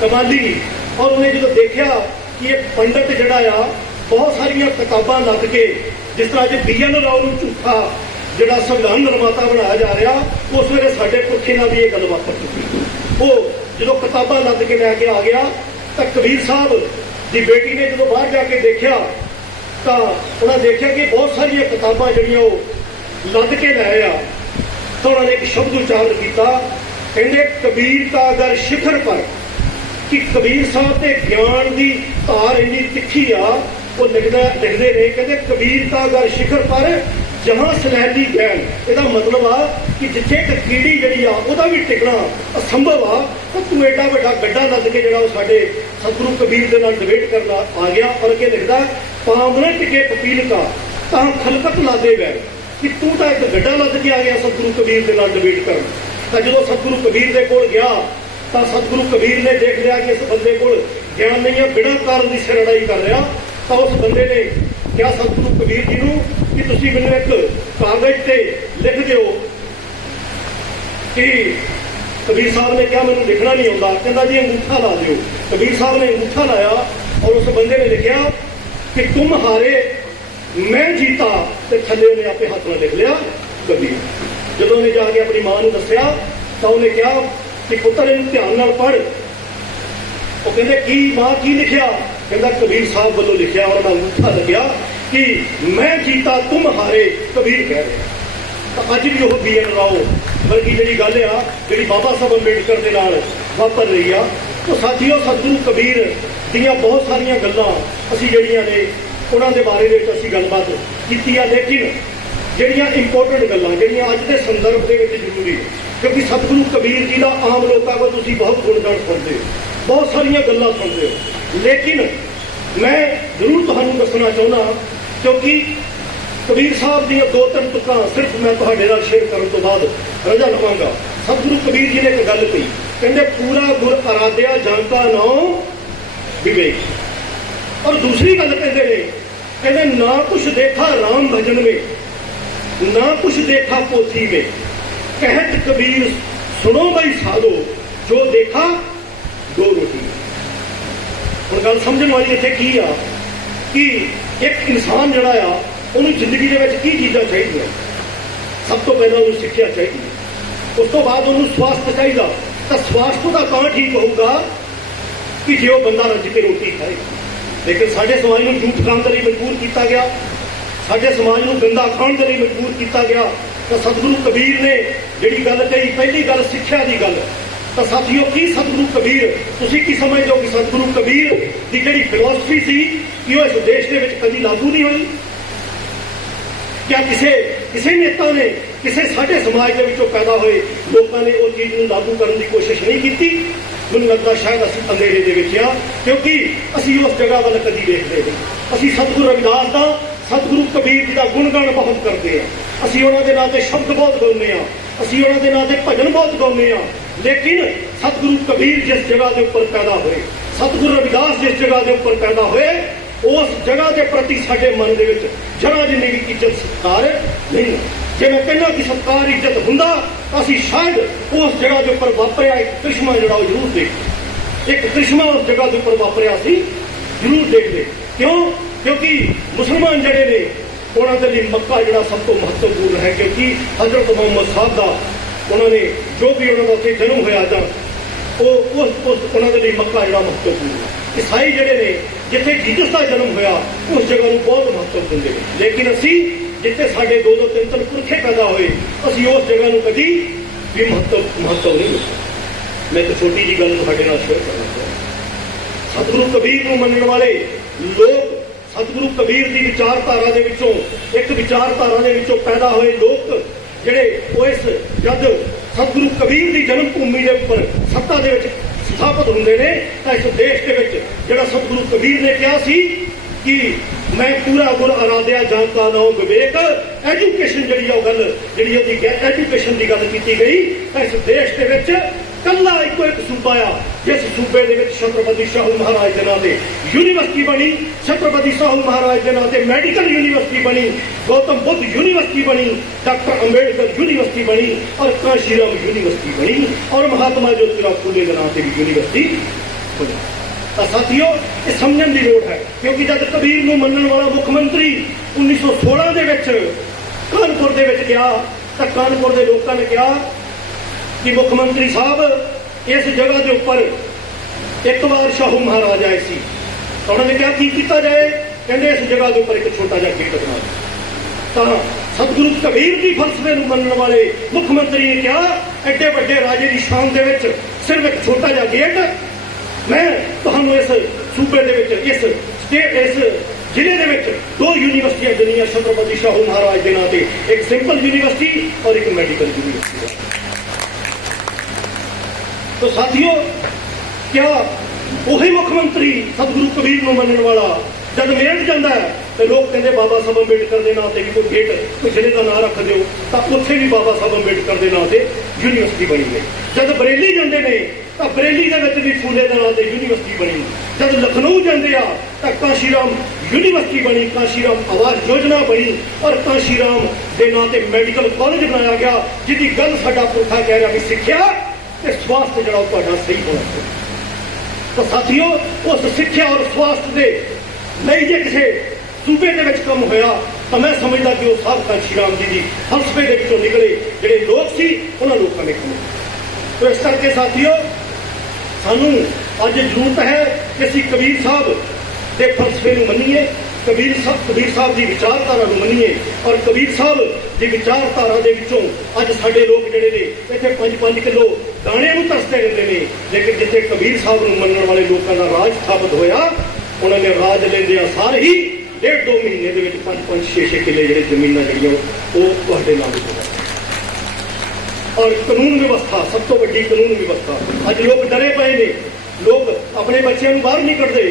Speaker 2: ਕਮਾਲੀ। ਔਰ ਉਹਨੇ ਜਦੋਂ ਦੇਖਿਆ ਕਿ ਇਹ ਪੰਡਤ ਜਿਹੜਾ ਆ, ਬਹੁਤ ਸਾਰੀਆਂ ਕਿਤਾਬਾਂ ਲੱਦ ਕੇ, ਜਿਸ ਤਰ੍ਹਾਂ ਜੇ ਬੀਐਨ ਰਾਓ ਨੂੰ ਝੂਠਾ ਜਿਹੜਾ ਸੰਵਿਧਾਨ ਨਿਰਮਾਤਾ ਬਣਾਇਆ ਜਾ ਰਿਹਾ, ਉਸ ਵੇਲੇ ਸਾਡੇ ਪੁਰਖੇ ਨਾਲ ਵੀ ਇਹ ਗੱਲ ਵਾਪਰ ਚੁੱਕੀ ਉਹ ਜਦੋਂ ਕਿਤਾਬਾਂ ਲੱਦ ਕੇ ਲੈ ਕੇ ਆ ਗਿਆ, ਤਾਂ ਕਬੀਰ ਸਾਹਿਬ ਦੀ ਬੇਟੀ ਨੇ ਜਦੋਂ ਬਾਹਰ ਜਾ ਕੇ ਦੇਖਿਆ, ਤਾਂ ਉਹਨਾਂ ਦੇਖਿਆ ਕਿ ਬਹੁਤ ਸਾਰੀਆਂ ਕਿਤਾਬਾਂ ਜਿਹੜੀਆਂ ਉਹ ਲੱਦ ਕੇ ਲੈ ਆ ਤਾਂ ਉਹਨਾਂ ਨੇ ਇੱਕ ਸ਼ਬਦ ਉਚਾਰਨ ਕੀਤਾ, ਕਹਿੰਦੇ ਕਬੀਰ ਦਾ ਅਗਰ ਸ਼ਿਖਰ ਪਰ, ਕਿ ਕਬੀਰ ਸਾਹਿਬ ਦੇ ਗਿਆਨ ਦੀ ਧਾਰ ਇੰਨੀ ਤਿੱਖੀ ਆ, ਉਹ ਲਿਖਦਾ ਲਿਖਦੇ ਨੇ, ਕਹਿੰਦੇ ਕਬੀਰ ਦਾ ਅਗਰ ਸ਼ਿਖਰ ਪਰ ਜਹਾਂ ਸਲੈਲੀ ਗੈਨ ਇਹਦਾ ਮਤਲਬ ਆ ਕਿ ਜਿੱਥੇ ਇੱਕ ਕੀੜੀ ਜਿਹੜੀ ਆ, ਉਹਦਾ ਵੀ ਟਿਕਣਾ ਅਸੰਭਵ ਆ। ਤਾਂ ਤੂੰ ਐਡਾ ਵੱਡਾ ਗੱਡਾ ਲੱਦ ਕੇ ਜਿਹੜਾ ਉਹ ਸਾਡੇ ਸਤਿਗੁਰੂ ਕਬੀਰ ਦੇ ਨਾਲ ਡਿਬੇਟ ਕਰਨਾ ਆ ਗਿਆ। ਔਰ ਅੱਗੇ ਲਿਖਦਾ ਪਾਵਨ ਟਿਕੇ ਪਪੀਲਕਾ, ਤਾਂ ਖਲਕਤ ਲਾਦੇ ਬੈ ਕਿ ਤੂੰ ਤਾਂ ਇੱਕ ਗੱਡਾ ਲੱਦ ਕੇ ਆ ਗਿਆ ਸਤਿਗੁਰੂ ਕਬੀਰ ਦੇ ਨਾਲ ਡਿਬੇਟ ਕਰਨ। ਤਾਂ ਜਦੋਂ ਸਤਿਗੁਰੂ ਕਬੀਰ ਦੇ ਕੋਲ ਗਿਆ, ਤਾਂ ਸਤਿਗੁਰੂ ਕਬੀਰ ਨੇ ਦੇਖ ਲਿਆ ਕਿ ਇਸ ਬੰਦੇ ਕੋਲ ਗਿਆਨ ਨਹੀਂ ਹੈ ਬਿਨਾਂ ਕਾਰਨ ਦੀ ਸਿਰ ਲੜਾਈ ਕਰ ਰਿਹਾ। ਤਾਂ ਉਸ ਬੰਦੇ ਨੇ ਕਿਹਾ, ਸਤਿਗੁਰੂ ਕਬੀਰ ਜੀ ਨੂੰ ਕਿ ਤੁਸੀਂ ਮੈਨੂੰ ਇੱਕ ਕਾਗਜ਼ ਤੇ ਲਿਖ ਦਿਓ ਕਿ ਕਬੀਰ ਸਾਹਿਬ ਨੇ ਕਿਹਾ ਮੈਨੂੰ ਲਿਖਣਾ ਨਹੀਂ ਆਉਂਦਾ। ਕਹਿੰਦਾ ਜੀ, ਅੰਗੂਠਾ ਲਾ ਦਿਓ। ਕਬੀਰ ਸਾਹਿਬ ਨੇ ਅੰਗੂਠਾ ਲਾਇਆ ਔਰ ਉਸ ਬੰਦੇ ਨੇ ਲਿਖਿਆ ਕਿ ਤੁਮ ਹਾਰੇ, ਮੈਂ ਜੀਤਾ ਤੇ ਥੱਲੇ ਉਹਨੇ ਆਪੇ ਹੱਥ ਨਾਲ ਲਿਖ ਲਿਆ ਕਬੀਰ। ਜਦੋਂ ਉਹਨੇ ਜਾ ਕੇ ਆਪਣੀ ਮਾਂ ਨੂੰ ਦੱਸਿਆ, ਤਾਂ ਉਹਨੇ ਕਿਹਾ ਕਿ ਪੁੱਤਰ, ਇਹਨੂੰ ਧਿਆਨ ਨਾਲ ਪੜ੍ਹ। ਉਹ ਕਹਿੰਦੇ, ਕੀ ਮਾਂ ਕੀ ਲਿਖਿਆ? ਕਹਿੰਦਾ, ਕਬੀਰ ਸਾਹਿਬ ਵੱਲੋਂ ਲਿਖਿਆ ਔਰ ਮੈਂ ਅੰਗੂਠਾ ਲੱਗਿਆ ਕਿ ਮੈਂ ਜੀਤਾ ਤੁਮ ਹਾਰੇ, ਕਬੀਰ ਕਹਿ ਰਿਹਾ। ਤਾਂ ਅੱਜ ਵੀ ਉਹ ਬੀਐਨ ਰਾਓ ਵਰਗੀ ਜਿਹੜੀ ਗੱਲ ਆ, ਜਿਹੜੀ ਬਾਬਾ ਸਾਹਿਬ ਅੰਬੇਡਕਰ ਦੇ ਨਾਲ ਵਾਪਰ ਰਹੀ ਆ, ਉਹ ਸਾਥੀਓ, ਸਤਿਗੁਰੂ ਕਬੀਰ ਦੀਆਂ ਬਹੁਤ ਸਾਰੀਆਂ ਗੱਲਾਂ ਅਸੀਂ ਜਿਹੜੀਆਂ ਨੇ, ਉਹਨਾਂ ਦੇ ਬਾਰੇ ਵਿੱਚ ਅਸੀਂ ਗੱਲਬਾਤ ਕੀਤੀ ਆ, ਲੇਕਿਨ ਜਿਹੜੀਆਂ ਇੰਪੋਰਟੈਂਟ ਗੱਲਾਂ, ਜਿਹੜੀਆਂ ਅੱਜ ਦੇ ਸੰਦਰਭ ਦੇ ਵਿੱਚ ਜ਼ਰੂਰੀ ਹੈ ਕਿਉਂਕਿ ਸਤਿਗੁਰੂ ਕਬੀਰ ਜੀ ਦਾ ਆਮ ਲੋਕਾਂ ਕੋਲ ਤੁਸੀਂ ਬਹੁਤ ਗੁਣਗਾਨ ਸੁਣਦੇ ਹੋ, ਬਹੁਤ ਸਾਰੀਆਂ ਗੱਲਾਂ ਸੁਣਦੇ ਹੋ। ਲੇਕਿਨ ਮੈਂ ਜ਼ਰੂਰ ਤੁਹਾਨੂੰ ਦੱਸਣਾ ਚਾਹੁੰਦਾ ਕਿਉਂਕਿ ਕਬੀਰ ਸਾਹਿਬ ਦੀਆਂ ਦੋ ਤਿੰਨ ਤੁਕਾਂ ਸਿਰਫ ਮੈਂ ਤੁਹਾਡੇ ਨਾਲ ਸ਼ੇਅਰ ਕਰਨ ਤੋਂ ਬਾਅਦ ਰਜਾ ਲਵਾਂਗਾ। ਸਤਿਗੁਰੂ ਕਬੀਰ ਜੀ ਨੇ ਇੱਕ ਗੱਲ ਕਹੀ। ਕਹਿੰਦੇ, ਪੂਰਾ ਗੁਰ ਅਰਾਧਿਆ ਜਨਤਾ ਨਾਉ ਵਿਵੇਕ। ਔਰ ਦੂਸਰੀ ਗੱਲ ਕਹਿੰਦੇ ਨੇ, ਕਹਿੰਦੇ, ਨਾ ਕੁਛ ਦੇਖਾ ਰਾਮ ਭਜਨ ਮੇ, ਨਾ ਕੁਛ ਦੇਖਾ ਪੋਥੀ ਮੇ। ਕਹਿਤ ਕਬੀਰ, ਸੁਣੋ ਬਈ ਸਾਧੋ, ਜੋ ਦੇਖਾ ਦੋ ਰੋਟੀ ਹੁਣ ਗੱਲ ਸਮਝਣ ਵਾਲੀ ਇੱਥੇ ਕੀ ਆ? ਕਿ ਇੱਕ ਇਨਸਾਨ ਜਿਹੜਾ ਆ, ਉਹਨੂੰ ਜ਼ਿੰਦਗੀ ਦੇ ਵਿੱਚ ਕੀ ਚੀਜ਼ਾਂ ਚਾਹੀਦੀਆਂ? ਸਭ ਤੋਂ ਪਹਿਲਾਂ ਉਹਨੂੰ ਸਿੱਖਿਆ ਚਾਹੀਦੀ ਹੈ। ਉਸ ਤੋਂ ਬਾਅਦ ਉਹਨੂੰ ਸਵਾਸਥ ਚਾਹੀਦਾ। ਤਾਂ ਸਵਾਸਥ ਦਾ ਤਾਂ ਠੀਕ ਹੋਊਗਾ ਕਿ ਜੇ ਉਹ ਬੰਦਾ ਰੱਜ ਕੇ ਰੋਟੀ ਖਾਏ। ਲੇਕਿਨ ਸਾਡੇ ਸਮਾਜ ਨੂੰ ਝੂਠ ਖਾਣ ਦੇ ਲਈ ਮਜਬੂਰ ਕੀਤਾ ਗਿਆ। ਸਾਡੇ ਸਮਾਜ ਨੂੰ ਗੰਦਾ ਖਾਣ ਦੇ ਲਈ ਮਜਬੂਰ ਕੀਤਾ ਗਿਆ। ਤਾਂ ਸਤਿਗੁਰੂ ਕਬੀਰ ਨੇ ਜਿਹੜੀ ਗੱਲ ਕਹੀ, ਪਹਿਲੀ ਗੱਲ ਸਿੱਖਿਆ ਦੀ ਗੱਲ ਤਾਂ ਸਾਥੀਓ ਕੀ ਸਤਿਗੁਰੂ ਕਬੀਰ। ਤੁਸੀਂ ਕੀ ਸਮਝਦੇ ਹੋ ਕਿ ਸਤਿਗੁਰੂ ਕਬੀਰ ਦੀ ਜਿਹੜੀ ਫਿਲਾਸਫੀ ਸੀ, ਕਿ ਉਹ ਇਸ ਦੇਸ਼ ਦੇ ਵਿੱਚ ਕਦੀ ਲਾਗੂ ਨਹੀਂ ਹੋਈ? ਕਿਆ ਕਿਸੇ ਕਿਸੇ ਨੇਤਾ ਨੇ, ਕਿਸੇ ਸਾਡੇ ਸਮਾਜ ਦੇ ਵਿੱਚੋਂ ਪੈਦਾ ਹੋਏ ਲੋਕਾਂ ਨੇ ਉਹ ਚੀਜ਼ ਨੂੰ ਲਾਗੂ ਕਰਨ ਦੀ ਕੋਸ਼ਿਸ਼ ਨਹੀਂ ਕੀਤੀ? ਮੈਨੂੰ ਲੱਗਦਾ ਸ਼ਾਇਦ ਅਸੀਂ ਅੰਧੇਰੇ ਦੇ ਵਿੱਚ ਆ, ਕਿਉਂਕਿ ਅਸੀਂ ਉਸ ਜਗ੍ਹਾ ਵੱਲ ਕਦੀ ਦੇਖਦੇ ਨਹੀਂ। ਅਸੀਂ ਸਤਿਗੁਰੂ ਰਵਿਦਾਸ ਦਾ, ਸਤਿਗੁਰੂ ਕਬੀਰ ਜੀ ਦਾ ਗੁਣਗਾਨ ਬਹੁਤ ਕਰਦੇ ਆ। ਅਸੀਂ ਉਹਨਾਂ ਦੇ ਨਾਂ ਤੇ ਸ਼ਬਦ ਬਹੁਤ ਗਾਉਂਦੇ ਆ। ਅਸੀਂ ਉਹਨਾਂ ਦੇ ਨਾਂ ਤੇ ਭਜਨ ਬਹੁਤ ਗਾਉਂਦੇ ਆ। ਲੇਕਿਨ ਸਤਿਗੁਰੂ ਕਬੀਰ ਜਿਸ ਜਗ੍ਹਾ ਦੇ ਉੱਪਰ ਪੈਦਾ ਹੋਏ, ਸਤਿਗੁਰੂ ਰਵਿਦਾਸ ਜਿਸ ਜਗ੍ਹਾ ਦੇ ਉੱਪਰ ਪੈਦਾ ਹੋਏ, ਉਸ ਜਗ੍ਹਾ ਦੇ ਪ੍ਰਤੀ ਸਾਡੇ ਮਨ ਦੇ ਵਿੱਚ ਜਰਾ ਜਿੰਨੀ ਵੀ ਇੱਜ਼ਤ, ਸਤਿਕਾਰ ਨਹੀਂ। ਜੇ ਮੈਂ ਕਹਿੰਦਾ ਕਿ ਸਤਿਕਾਰ ਇੱਜ਼ਤ ਹੁੰਦਾ, ਅਸੀਂ ਸ਼ਾਇਦ ਉਸ ਜਗ੍ਹਾ ਦੇ ਉੱਪਰ ਵਾਪਰਿਆ, ਇੱਕ ਕ੍ਰਿਸ਼ਮਾ ਜਿਹੜਾ ਉਹ ਜ਼ਰੂਰ ਦੇਖਦੇ। ਇੱਕ ਕ੍ਰਿਸ਼ਮਾ ਉਸ ਜਗ੍ਹਾ ਦੇ ਉੱਪਰ ਵਾਪਰਿਆ ਸੀ, ਜ਼ਰੂਰ ਦੇਖਦੇ। ਕਿਉਂ? ਕਿਉਂਕਿ ਮੁਸਲਮਾਨ ਜਿਹੜੇ ਨੇ, ਉਹਨਾਂ ਦੇ ਲਈ ਮੱਕਾ ਜਿਹੜਾ ਸਭ ਤੋਂ ਮਹੱਤਵਪੂਰਨ ਹੈ, ਕਿਉਂਕਿ ਹਜ਼ਰਤ ਮੁਹੰਮਦ ਸਾਹਿਬ ਦਾ ਉਹਨਾਂ ਨੇ ਜੋ ਵੀ ਉਹਨਾਂ ਦਾ ਉੱਥੇ ਜਨਮ ਹੋਇਆ ਜਾਂ ਉਹ ਉਸ ਉਸ ਉਹਨਾਂ ਦੇ ਲਈ ਮੱਕਾ ਜਿਹੜਾ ਮਹੱਤਵਪੂਰਨ ਹੈ। ਈਸਾਈ ਜਿਹੜੇ ਨੇ, ਜਿੱਥੇ ਜੀਸਸ ਦਾ ਜਨਮ ਹੋਇਆ, ਉਸ ਜਗ੍ਹਾ ਨੂੰ ਬਹੁਤ ਮਹੱਤਵ ਦਿੰਦੇ ਨੇ। ਲੇਕਿਨ ਅਸੀਂ ਜਿੱਥੇ ਸਾਡੇ ਦੋ ਦੋ ਤਿੰਨ ਤਿੰਨ ਪੁਰਖੇ ਪੈਦਾ ਹੋਏ, ਅਸੀਂ ਉਸ ਜਗ੍ਹਾ ਨੂੰ ਕਦੀ ਵੀ ਮਹੱਤਵ ਮਹੱਤਵ ਨਹੀਂ ਦਿੱਤਾ ਮੈਂ ਇੱਕ ਛੋਟੀ ਜੀ ਗੱਲ ਤੁਹਾਡੇ ਨਾਲ ਸ਼ੇਅਰ ਕਰਨਾ ਚਾਹੁੰਦਾ ਸਤਿਗੁਰੂ ਕਬੀਰ ਨੂੰ ਮੰਨਣ ਵਾਲੇ ਲੋਕ ਸਤਿਗੁਰੂ ਕਬੀਰ ਦੀ ਵਿਚਾਰਧਾਰਾ ਦੇ ਵਿੱਚੋਂ ਇੱਕ ਵਿਚਾਰਧਾਰਾ ਦੇ ਵਿੱਚੋਂ ਪੈਦਾ ਹੋਏ ਲੋਕ ਜਿਹੜੇ ਉਹ ਇਸ ਜਦ ਸਤਿਗੁਰੂ ਕਬੀਰ ਦੀ ਜਨਮ ਭੂਮੀ ਦੇ ਉੱਪਰ ਸੱਤਾ ਦੇ ਵਿੱਚ ਸਥਾਪਿਤ ਹੁੰਦੇ ਨੇ, ਤਾਂ ਇਸ ਦੇਸ਼ ਦੇ ਵਿੱਚ ਜਿਹੜਾ ਸਤਿਗੁਰੂ ਕਬੀਰ ਨੇ ਕਿਹਾ ਸੀ ਕਿ ਮੈਂ ਪੂਰਾ ਗੁਰ ਅਰਾਧਿਆ ਜਾਣਦਾ ਨਾ ਵਿਵੇਕ। ਐਜੂਕੇਸ਼ਨ ਜਿਹੜੀ ਆ ਉਹ ਗੱਲ, ਜਿਹੜੀ ਉਹਦੀ ਐਜੂਕੇਸ਼ਨ ਦੀ ਗੱਲ ਕੀਤੀ ਗਈ, ਤਾਂ ਇਸ ਦੇਸ਼ ਦੇ ਵਿੱਚ ਕੱਲਾ ਇੱਕੋ ਇੱਕ ਸੂਬਾ ਆ ਜਿਸ ਸੂਬੇ ਦੇ ਵਿੱਚ ਛਤਰਪਤੀ ਸ਼ਾਹੂ ਮਹਾਰਾਜ ਦੇ ਨਾਂ ਤੇ ਯੂਨੀਵਰਸਿਟੀ ਬਣੀ ਛਤਰਪਤੀ ਸ਼ਾਹੂ ਮਹਾਰਾਜ ਦੇ ਨਾਂ ਤੇ ਮੈਡੀਕਲ ਯੂਨੀਵਰਸਿਟੀ ਬਣੀ ਗੌਤਮ ਬੁੱਧ ਯੂਨੀਵਰਸਿਟੀ ਬਣੀ ਡਾਕਟਰ ਅੰਬੇਡਕਰ ਯੂਨੀਵਰਸਿਟੀ ਬਣੀ ਔਰ ਕਾਸ਼ੀਰਾਮ ਯੂਨੀਵਰਸਿਟੀ ਬਣੀ ਔਰ ਮਹਾਤਮਾ ਜੋਤੀਰਾਓ ਫੂਲੇ ਦੇ ਨਾਂ ਤੇ ਵੀ ਯੂਨੀਵਰਸਿਟੀ ਬਣੀ ਤਾਂ ਸਾਥੀਓ ਇਹ ਸਮਝਣ ਦੀ ਲੋੜ ਹੈ ਕਿਉਂਕਿ ਜਦ ਕਬੀਰ ਨੂੰ ਮੰਨਣ ਵਾਲਾ ਮੁੱਖ ਮੰਤਰੀ 1916 ਦੇ ਵਿੱਚ ਕਾਨਪੁਰ ਦੇ ਵਿੱਚ ਗਿਆ ਤਾਂ ਕਾਨਪੁਰ ਦੇ ਲੋਕਾਂ ਨੇ ਕਿਹਾ ਕਿ ਮੁੱਖ ਮੰਤਰੀ ਸਾਹਿਬ ਇਸ ਜਗ੍ਹਾ ਦੇ ਉੱਪਰ ਇੱਕ ਵਾਰ ਸ਼ਾਹੂ ਮਹਾਰਾਜ ਆਏ ਸੀ। ਉਹਨਾਂ ਨੇ ਕਿਹਾ, ਕੀ ਕੀਤਾ ਜਾਏ? ਕਹਿੰਦੇ, ਇਸ ਜਗ੍ਹਾ ਦੇ ਉੱਪਰ ਇੱਕ ਛੋਟਾ ਜਿਹਾ ਗੇਟ ਬਣਾ ਦਿਓ। ਤਾਂ ਸਤਿਗੁਰੂ ਕਬੀਰ ਦੀ ਫਲਸਫੇ ਨੂੰ ਮੰਨਣ ਵਾਲੇ ਮੁੱਖ ਮੰਤਰੀ ਨੇ ਕਿਹਾ, ਐਡੇ ਵੱਡੇ ਰਾਜੇ ਦੀ ਸ਼ਾਨ ਦੇ ਵਿੱਚ ਸਿਰਫ ਇੱਕ ਛੋਟਾ ਜਿਹਾ ਗੇਟ। ਮੈਂ ਤੁਹਾਨੂੰ ਇਸ ਸੂਬੇ ਦੇ ਵਿੱਚ, ਇਸ ਸਟੇਟ ਇਸ ਜ਼ਿਲ੍ਹੇ ਦੇ ਵਿੱਚ ਦੋ ਯੂਨੀਵਰਸਿਟੀਆਂ ਜਿਹੜੀਆਂ ਛਤਰਪਤੀ ਸ਼ਾਹੂ ਮਹਾਰਾਜ ਦੇ ਨਾਂ ਤੇ, ਇੱਕ ਸਿੰਪਲ ਯੂਨੀਵਰਸਿਟੀ ਔਰ ਇੱਕ ਮੈਡੀਕਲ ਯੂਨੀਵਰਸਿਟੀ। ਤੋ ਸਾਥੀਓ, ਕਿਆ ਉਹੀ ਮੁੱਖ ਮੰਤਰੀ ਸਤਿਗੁਰੂ ਕਬੀਰ ਨੂੰ ਮੰਨਣ ਵਾਲਾ ਜਦ ਮੇਟ ਜਾਂਦਾ ਹੈ, ਤੇ ਲੋਕ ਕਹਿੰਦੇ ਬਾਬਾ ਸਾਹਿਬ ਅੰਬੇਡਕਰ ਦੇ ਨਾਂ ਤੇ ਵੀ ਕੋਈ ਗੇਟ ਕੋਈ ਦਾ ਨਾਂ ਰੱਖ ਦਿਓ, ਤਾਂ ਉੱਥੇ ਵੀ ਬਾਬਾ ਸਾਹਿਬ ਅੰਬੇਡਕਰ ਦੇ ਨਾਂ ਤੇ ਯੂਨੀਵਰਸਿਟੀ ਬਣੀ ਹੈ। ਜਦ ਬਰੇਲੀ ਜਾਂਦੇ ਨੇ, ਤਾਂ ਬਰੇਲੀ ਦੇ ਵਿੱਚ ਵੀ ਫੂਲੇ ਦੇ ਨਾਂ ਤੇ ਯੂਨੀਵਰਸਿਟੀ ਬਣੀ ਜਦ ਲਖਨਊ ਜਾਂਦੇ ਆ, ਤਾਂ ਕਾਸ਼ੀਰਾਮ ਯੂਨੀਵਰਸਿਟੀ ਬਣੀ, ਕਾਸ਼ੀਰਾਮ ਆਵਾਜ਼ ਯੋਜਨਾ ਬਣੀ, ਔਰ ਕਾਸ਼ੀਰਾਮ ਦੇ ਨਾਂ ਤੇ ਮੈਡੀਕਲ ਕਾਲਜ ਬਣਾਇਆ ਗਿਆ, ਜਿਹਦੀ ਗੱਲ ਸਾਡਾ ਪੁਰਖਾ ਕਹਿ ਰਿਹਾ ਵੀ ਸਿੱਖਿਆ ਤੇ ਸਵਾਸਥ ਜਿਹੜਾ ਉਹ ਤੁਹਾਡਾ ਸਹੀ ਹੋਣਾ ਚਾਹੀਦਾ। ਤਾਂ ਸਾਥੀਓ, ਉਸ ਸਿੱਖਿਆ ਔਰ ਸਵਾਸਥ ਦੇ ਲਈ ਜੇ ਕਿਸੇ ਸੂਬੇ ਦੇ ਵਿੱਚ ਕੰਮ ਹੋਇਆ, ਤਾਂ ਮੈਂ ਸਮਝਦਾ ਕਿ ਉਹ ਸਾਬਕਾ ਸ਼੍ਰੀ ਰਾਮ ਜੀ ਦੀ ਫਲਸਫੇ ਦੇ ਵਿੱਚੋਂ ਨਿਕਲੇ ਜਿਹੜੇ ਲੋਕ ਸੀ, ਉਹਨਾਂ ਲੋਕਾਂ ਨੇ ਕੰਮ। ਤੋ ਇਸ ਕਰਕੇ ਸਾਥੀਓ, ਸਾਨੂੰ ਅੱਜ ਜ਼ਰੂਰਤ ਹੈ ਕਿ ਅਸੀਂ ਕਬੀਰ ਸਾਹਿਬ ਦੇ ਫਲਸਫੇ ਨੂੰ ਮੰਨੀਏ। ਕਬੀਰ ਸਾਹਿਬ ਕਬੀਰ ਸਾਹਿਬ ਦੀ ਵਿਚਾਰਧਾਰਾ ਨੂੰ ਮੰਨੀਏ ਔਰ ਕਬੀਰ ਸਾਹਿਬ ਦੀ ਵਿਚਾਰਧਾਰਾ ਦੇ ਵਿੱਚੋਂ ਅੱਜ ਸਾਡੇ ਲੋਕ ਜਿਹੜੇ ਨੇ, ਇੱਥੇ 5-5 ਕਿਲੋ ਦਾਣੇ ਨੂੰ ਤਰਸਦੇ ਰਹਿੰਦੇ ਨੇ। ਲੇਕਿਨ ਜਿੱਥੇ ਕਬੀਰ ਸਾਹਿਬ ਨੂੰ ਮੰਨਣ ਵਾਲੇ ਲੋਕਾਂ ਦਾ ਰਾਜ ਸਥਾਪਿਤ ਹੋਇਆ, ਉਹਨਾਂ ਨੇ ਰਾਜ ਲੈਂਦੇ ਆ ਸਾਰੇ ਹੀ ਡੇਢ ਦੋ ਮਹੀਨੇ ਦੇ ਵਿੱਚ 5-5 6-6 ਕਿੱਲੇ ਜਿਹੜੇ ਜ਼ਮੀਨਾਂ ਜਿਹੜੀਆਂ ਉਹ ਤੁਹਾਡੇ ਨਾਮ ਤੇ ਹੋ ਔਰ ਕਾਨੂੰਨ ਵਿਵਸਥਾ, ਸਭ ਤੋਂ ਵੱਡੀ ਕਾਨੂੰਨ ਵਿਵਸਥਾ। ਅੱਜ ਲੋਕ ਡਰੇ ਪਏ ਨੇ। ਲੋਕ ਆਪਣੇ ਬੱਚਿਆਂ ਨੂੰ ਬਾਹਰ ਨਹੀਂ ਕੱਢਦੇ।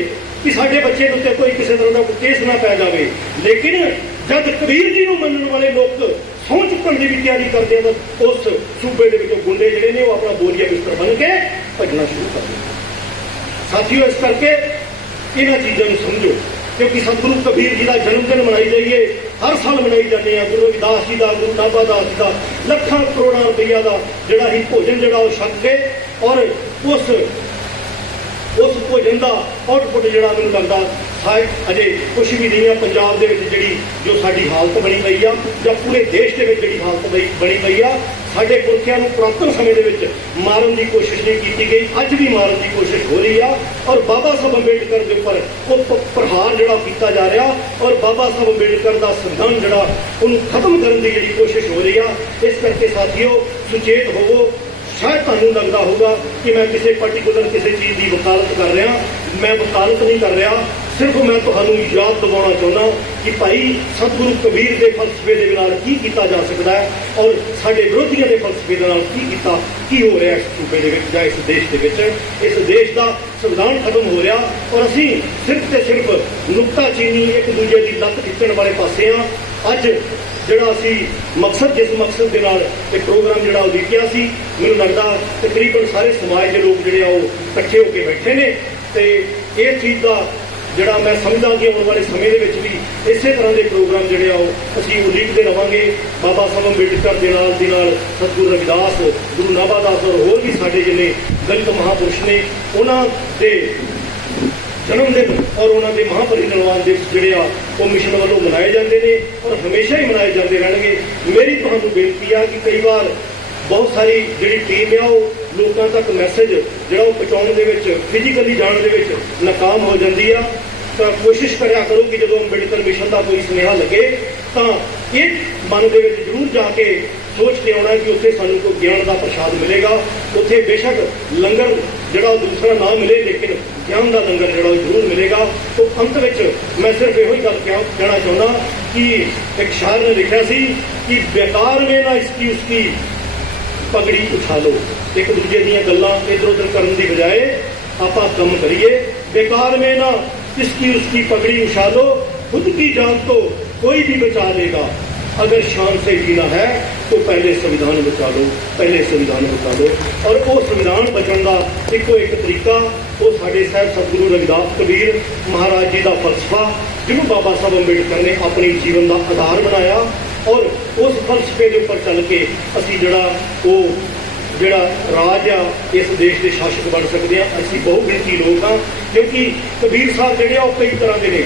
Speaker 2: ਕਿ ਸਾਡੇ ਬੱਚੇ ਦੇ ਉੱਤੇ ਕੋਈ ਕਿਸੇ ਤਰ੍ਹਾਂ ਦਾ ਕੇਸ ਨਾ ਪੈ ਜਾਵੇ। ਲੇਕਿਨ ਜਦ ਕਬੀਰ ਜੀ ਨੂੰ ਮੰਨਣ ਵਾਲੇ ਲੋਕ ਸਹੁੰ ਚੁੱਕਣ ਦੀ ਵੀ ਤਿਆਰੀ ਕਰਦੇ ਆ ਉਸ ਸੂਬੇ ਦੇ ਵਿੱਚੋਂ ਗੁੰਡੇ ਜਿਹੜੇ ਨੇ ਉਹ ਆਪਣਾ ਬੋਰੀਆ ਬਿਸਤਰ ਬਣ ਕੇ ਭੱਜਣਾ ਸ਼ੁਰੂ ਕਰ ਦਿੰਦੇ ਸਾਥੀਓ, ਇਸ ਕਰਕੇ ਇਹਨਾਂ ਚੀਜ਼ਾਂ ਨੂੰ ਸਮਝੋ, ਕਿਉਂਕਿ ਸਤਿਗੁਰੂ ਕਬੀਰ ਜੀ ਦਾ ਜਨਮ ਦਿਨ ਮਨਾਈ ਜਾਈਏ, ਹਰ ਸਾਲ ਮਨਾਈ ਜਾਂਦੇ ਆ, ਗੁਰੂ ਰਵਿਦਾਸ ਜੀ ਦਾ, ਗੁਰੂ ਨਾਭਾ ਦਾਸ ਜੀ ਦਾ, ਲੱਖਾਂ ਕਰੋੜਾਂ ਰੁਪਈਆ ਦਾ ਜਿਹੜਾ ਹੀ ਭੋਜਨ ਜਿਹੜਾ ਉਹ ਛਕ ਕੇ ਔਰ ਉਸ ਉਸ ਭੋਜਨ ਦਾ ਆਊਟਪੁੱਟ ਜਿਹੜਾ ਮੈਨੂੰ ਲੱਗਦਾ ਸ਼ਾਇਦ ਅਜੇ ਕੁਝ ਵੀ ਨਹੀਂ ਆ ਪੰਜਾਬ ਦੇ ਵਿੱਚ ਜਿਹੜੀ ਜੋ ਸਾਡੀ ਹਾਲਤ ਬਣੀ ਪਈ ਆ, ਜਾਂ ਪੂਰੇ ਦੇਸ਼ ਦੇ ਵਿੱਚ ਜਿਹੜੀ ਹਾਲਤ ਬਈ- ਬਣੀ ਪਈ ਆ, ਸਾਡੇ ਪੁਰਖਿਆਂ ਨੂੰ ਪੁਰਾਤਨ ਸਮੇਂ ਦੇ ਵਿੱਚ ਮਾਰਨ ਦੀ ਕੋਸ਼ਿਸ਼ ਨਹੀਂ ਕੀਤੀ ਗਈ, ਅੱਜ ਵੀ ਮਾਰਨ ਦੀ ਕੋਸ਼ਿਸ਼ ਹੋ ਰਹੀ ਆ, ਔਰ ਬਾਬਾ ਸਾਹਿਬ ਅੰਬੇਡਕਰ ਦੇ ਉੱਪਰ ਉਹ ਪ੍ਰਹਾਰ ਜਿਹੜਾ ਕੀਤਾ ਜਾ ਰਿਹਾ, ਔਰ ਬਾਬਾ ਸਾਹਿਬ ਅੰਬੇਡਕਰ ਦਾ ਸੰਵਿਧਾਨ ਜਿਹੜਾ, ਉਹਨੂੰ ਖਤਮ ਕਰਨ ਦੀ ਜਿਹੜੀ ਕੋਸ਼ਿਸ਼ ਹੋ ਰਹੀ ਆ, ਇਸ ਕਰਕੇ ਸਾਥੀਓ, ਸੁਚੇਤ ਹੋਵੋ ਸ਼ਾਇਦ ਤੁਹਾਨੂੰ ਲੱਗਦਾ ਹੋਊਗਾ ਕਿ ਮੈਂ ਕਿਸੇ ਪਾਰਟਿਕੂਲਰ ਕਿਸੇ ਚੀਜ਼ ਦੀ ਵਕਾਲਤ ਕਰ ਰਿਹਾ। ਮੈਂ ਵਕਾਲਤ ਨਹੀਂ ਕਰ ਰਿਹਾ। ਸਿਰਫ ਮੈਂ ਤੁਹਾਨੂੰ ਯਾਦ ਦਿਵਾਉਣਾ ਚਾਹੁੰਦਾ ਕਿ ਭਾਈ ਸਤਿਗੁਰੂ ਕਬੀਰ ਦੇ ਫਲਸਫੇ ਦੇ ਨਾਲ ਕੀ ਕੀਤਾ ਜਾ ਸਕਦਾ ਹੈ ਔਰ ਸਾਡੇ ਵਿਰੋਧੀਆਂ ਦੇ ਫਲਸਫੇ ਦੇ ਨਾਲ ਕੀ ਕੀਤਾ, ਕੀ ਹੋ ਰਿਹਾ ਇਸ ਸੂਬੇ ਦੇ ਵਿੱਚ ਜਾਂ ਇਸ ਦੇਸ਼ ਦੇ ਵਿੱਚ। ਇਸ ਦੇਸ਼ ਦਾ ਸੰਵਿਧਾਨ ਖਤਮ ਹੋ ਰਿਹਾ ਔਰ ਅਸੀਂ ਸਿਰਫ ਤੇ ਸਿਰਫ ਨੁਕਤਾਚੀਨੀ ਇੱਕ ਦੂਜੇ ਦੀ ਲੱਤ ਖਿੱਚਣ ਵਾਲੇ ਪਾਸੇ ਆ ਅੱਜ ਜਿਹੜਾ ਅਸੀਂ ਮਕਸਦ, ਜਿਸ ਮਕਸਦ ਦੇ ਨਾਲ ਇਹ ਪ੍ਰੋਗਰਾਮ ਜਿਹੜਾ ਉਲੀਕਿਆ ਸੀ, ਮੈਨੂੰ ਲੱਗਦਾ ਤਕਰੀਬਨ ਸਾਰੇ ਸਮਾਜ ਦੇ ਲੋਕ ਜਿਹੜੇ ਆ ਉਹ ਇਕੱਠੇ ਹੋ ਕੇ ਬੈਠੇ ਨੇ ਤੇ ਇਹ ਚੀਜ਼ ਦਾ ਜਿਹੜਾ ਮੈਂ ਸਮਝਦਾ ਕਿ ਆਉਣ ਵਾਲੇ ਸਮੇਂ ਦੇ ਵਿੱਚ ਵੀ ਇਸੇ ਤਰ੍ਹਾਂ ਦੇ ਪ੍ਰੋਗਰਾਮ ਜਿਹੜੇ ਆ ਉਹ ਅਸੀਂ ਉਲੀਕਦੇ ਰਵਾਂਗੇ। ਬਾਬਾ ਸਾਹਿਬ ਅੰਬੇਡਕਰ ਦੇ ਨਾਲ ਦੇ ਨਾਲ ਸਤਿਗੁਰੂ ਰਵਿਦਾਸ, ਗੁਰੂ ਨਾਭਾ ਦਾਸ ਔਰ ਹੋਰ ਵੀ ਸਾਡੇ ਜਿੰਨੇ ਗਲਤ ਮਹਾਪੁਰਸ਼ ਨੇ, ਉਹਨਾਂ ਦੇ ਜਨਮ ਦਿਨ ਔਰ ਉਹਨਾਂ ਦੇ ਮਹਾਪਰਿਨਿਰਵਾਣ ਦਿਵਸ ਜਿਹੜੇ ਆ, ਉਹ ਮਿਸ਼ਨ ਵੱਲੋਂ ਮਨਾਏ ਜਾਂਦੇ ਨੇ ਔਰ ਹਮੇਸ਼ਾ ਹੀ ਮਨਾਏ ਜਾਂਦੇ ਰਹਿਣਗੇ। ਮੇਰੀ ਤੁਹਾਨੂੰ ਬੇਨਤੀ ਆ ਕਿ ਕਈ ਵਾਰ ਬਹੁਤ ਸਾਰੀ ਜਿਹੜੀ ਟੀਮ ਆ, ਉਹ ਲੋਕਾਂ ਤੱਕ ਮੈਸੇਜ ਜਿਹੜਾ ਉਹ ਪਹੁੰਚਾਉਣ ਦੇ ਵਿੱਚ ਫਿਜ਼ੀਕਲੀ ਜਾਣ ਦੇ ਵਿੱਚ ਨਾਕਾਮ ਹੋ ਜਾਂਦੀ ਆ। ਤਾਂ ਕੋਸ਼ਿਸ਼ ਕਰਿਆ ਕਰੋ ਕਿ ਜਦੋਂ ਅੰਬੇਡਕਰ ਮਿਸ਼ਨ ਦਾ ਕੋਈ ਸੁਨੇਹਾ ਲੱਗੇ, ਤਾਂ ਇਹ ਮਨ ਦੇ ਵਿੱਚ ਜ਼ਰੂਰ ਜਾ ਕੇ ਸੋਚ ਕੇ ਆਉਣਾ ਕਿ ਉੱਥੇ ਸਾਨੂੰ ਕੋਈ ਗਿਆਨ ਦਾ ਪ੍ਰਸ਼ਾਦ ਮਿਲੇਗਾ। ਉੱਥੇ ਬੇਸ਼ੱਕ ਲੰਗਰ ਜਿਹੜਾ ਉਹ ਦੂਸਰਾ ਨਾ ਮਿਲੇ, ਲੇਕਿਨ ਗਿਆਨ ਦਾ ਲੰਗਰ ਜਿਹੜਾ ਉਹ ਜ਼ਰੂਰ ਮਿਲੇਗਾ। ਤੋਂ ਅੰਤ ਵਿੱਚ ਮੈਂ ਸਿਰਫ ਇਹੋ ਹੀ ਗੱਲ ਕਹਿਣਾ ਚਾਹੁੰਦਾ ਕਿ ਇੱਕ ਸ਼ਾਇਰ ਨੇ ਲਿਖਿਆ ਸੀ ਕਿ ਬੇਕਾਰ ਮੇ ਨਾ ਇਸ ਕੀ ਉਸ ਕੀ ਪਗੜੀ ਉਠਾ ਲਓ ਇੱਕ ਦੂਜੇ ਦੀਆਂ ਗੱਲਾਂ ਇਧਰ ਉਧਰ ਕਰਨ ਦੀ ਬਜਾਏ ਆਪਾਂ ਕੰਮ ਕਰੀਏ। ਬੇਕਾਰ ਮੇ ਨਾ इसकी उसकी पगड़ी उछालो खुद की जान तो कोई भी बचा लेगा अगर शान से जीना है तो पहले संविधान बचा लो पहले संविधान बचा लो और वो संविधान बचन का ਇੱਕੋ ਇੱਕ ਤਰੀਕਾ ਉਹ ਸਾਡੇ ਸਾਹਿਬ ਸਤਿਗੁਰੂ ਰਵਿਦਾਸ ਕਬੀਰ ਮਹਾਰਾਜ ਜੀ ਦਾ ਫਲਸਫਾ ਜਿਹਨੂੰ ਬਾਬਾ ਸਾਹਿਬ ਅੰਬੇਡਕਰ ਨੇ ਆਪਣੀ ਜੀਵਨ ਦਾ ਆਧਾਰ ਬਣਾਇਆ ਔਰ ਉਸ ਫਲਸਫੇ ਦੇ ਉੱਪਰ ਚੱਲ ਕੇ ਅਸੀਂ ਜਿਹੜਾ ਉਹ ਜਿਹੜਾ ਰਾਜ ਆ, ਇਸ ਦੇਸ਼ ਦੇ ਸ਼ਾਸਕ ਬਣ ਸਕਦੇ ਆ। ਅਸੀਂ ਬਹੁ ਗਿਣਤੀ ਲੋਕ ਆ, ਕਿਉਂਕਿ ਕਬੀਰ ਸਾਹਿਬ ਜਿਹੜੇ ਆ, ਉਹ ਕਈ ਤਰ੍ਹਾਂ ਦੇ ਨੇ।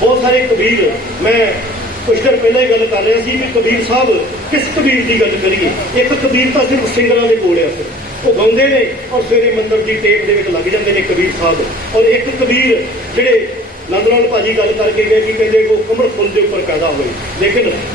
Speaker 2: ਬਹੁਤ ਸਾਰੇ ਕਬੀਰ, ਮੈਂ ਕੁਝ ਦਿਨ ਪਹਿਲਾਂ ਹੀ ਗੱਲ ਕਰ ਰਿਹਾ ਸੀ ਕਿ ਕਬੀਰ ਸਾਹਿਬ, ਕਿਸ ਕਬੀਰ ਦੀ ਗੱਲ ਕਰੀਏ? ਇੱਕ ਕਬੀਰ ਤਾਂ ਸਿਰਫ ਸਿੰਗਰਾਂ ਦੇ ਕੋਲ ਆ ਸਿਰਫ ਉਹ ਗਾਉਂਦੇ ਨੇ ਔਰ ਸਵੇਰੇ ਮੰਦਰ ਦੀ ਟੇਪ ਦੇ ਵਿੱਚ ਲੱਗ ਜਾਂਦੇ ਨੇ ਕਬੀਰ ਸਾਹਿਬ। ਔਰ ਇੱਕ ਕਬੀਰ ਜਿਹੜੇ ਨੰਦ ਲਾਲ ਭਾਜੀ ਗੱਲ ਕਰਕੇ ਗਏ ਕਿ ਕਹਿੰਦੇ ਉਹ ਕਮਲ ਫੁੱਲ ਦੇ ਉੱਪਰ ਪੈਦਾ ਹੋਏ। ਲੇਕਿਨ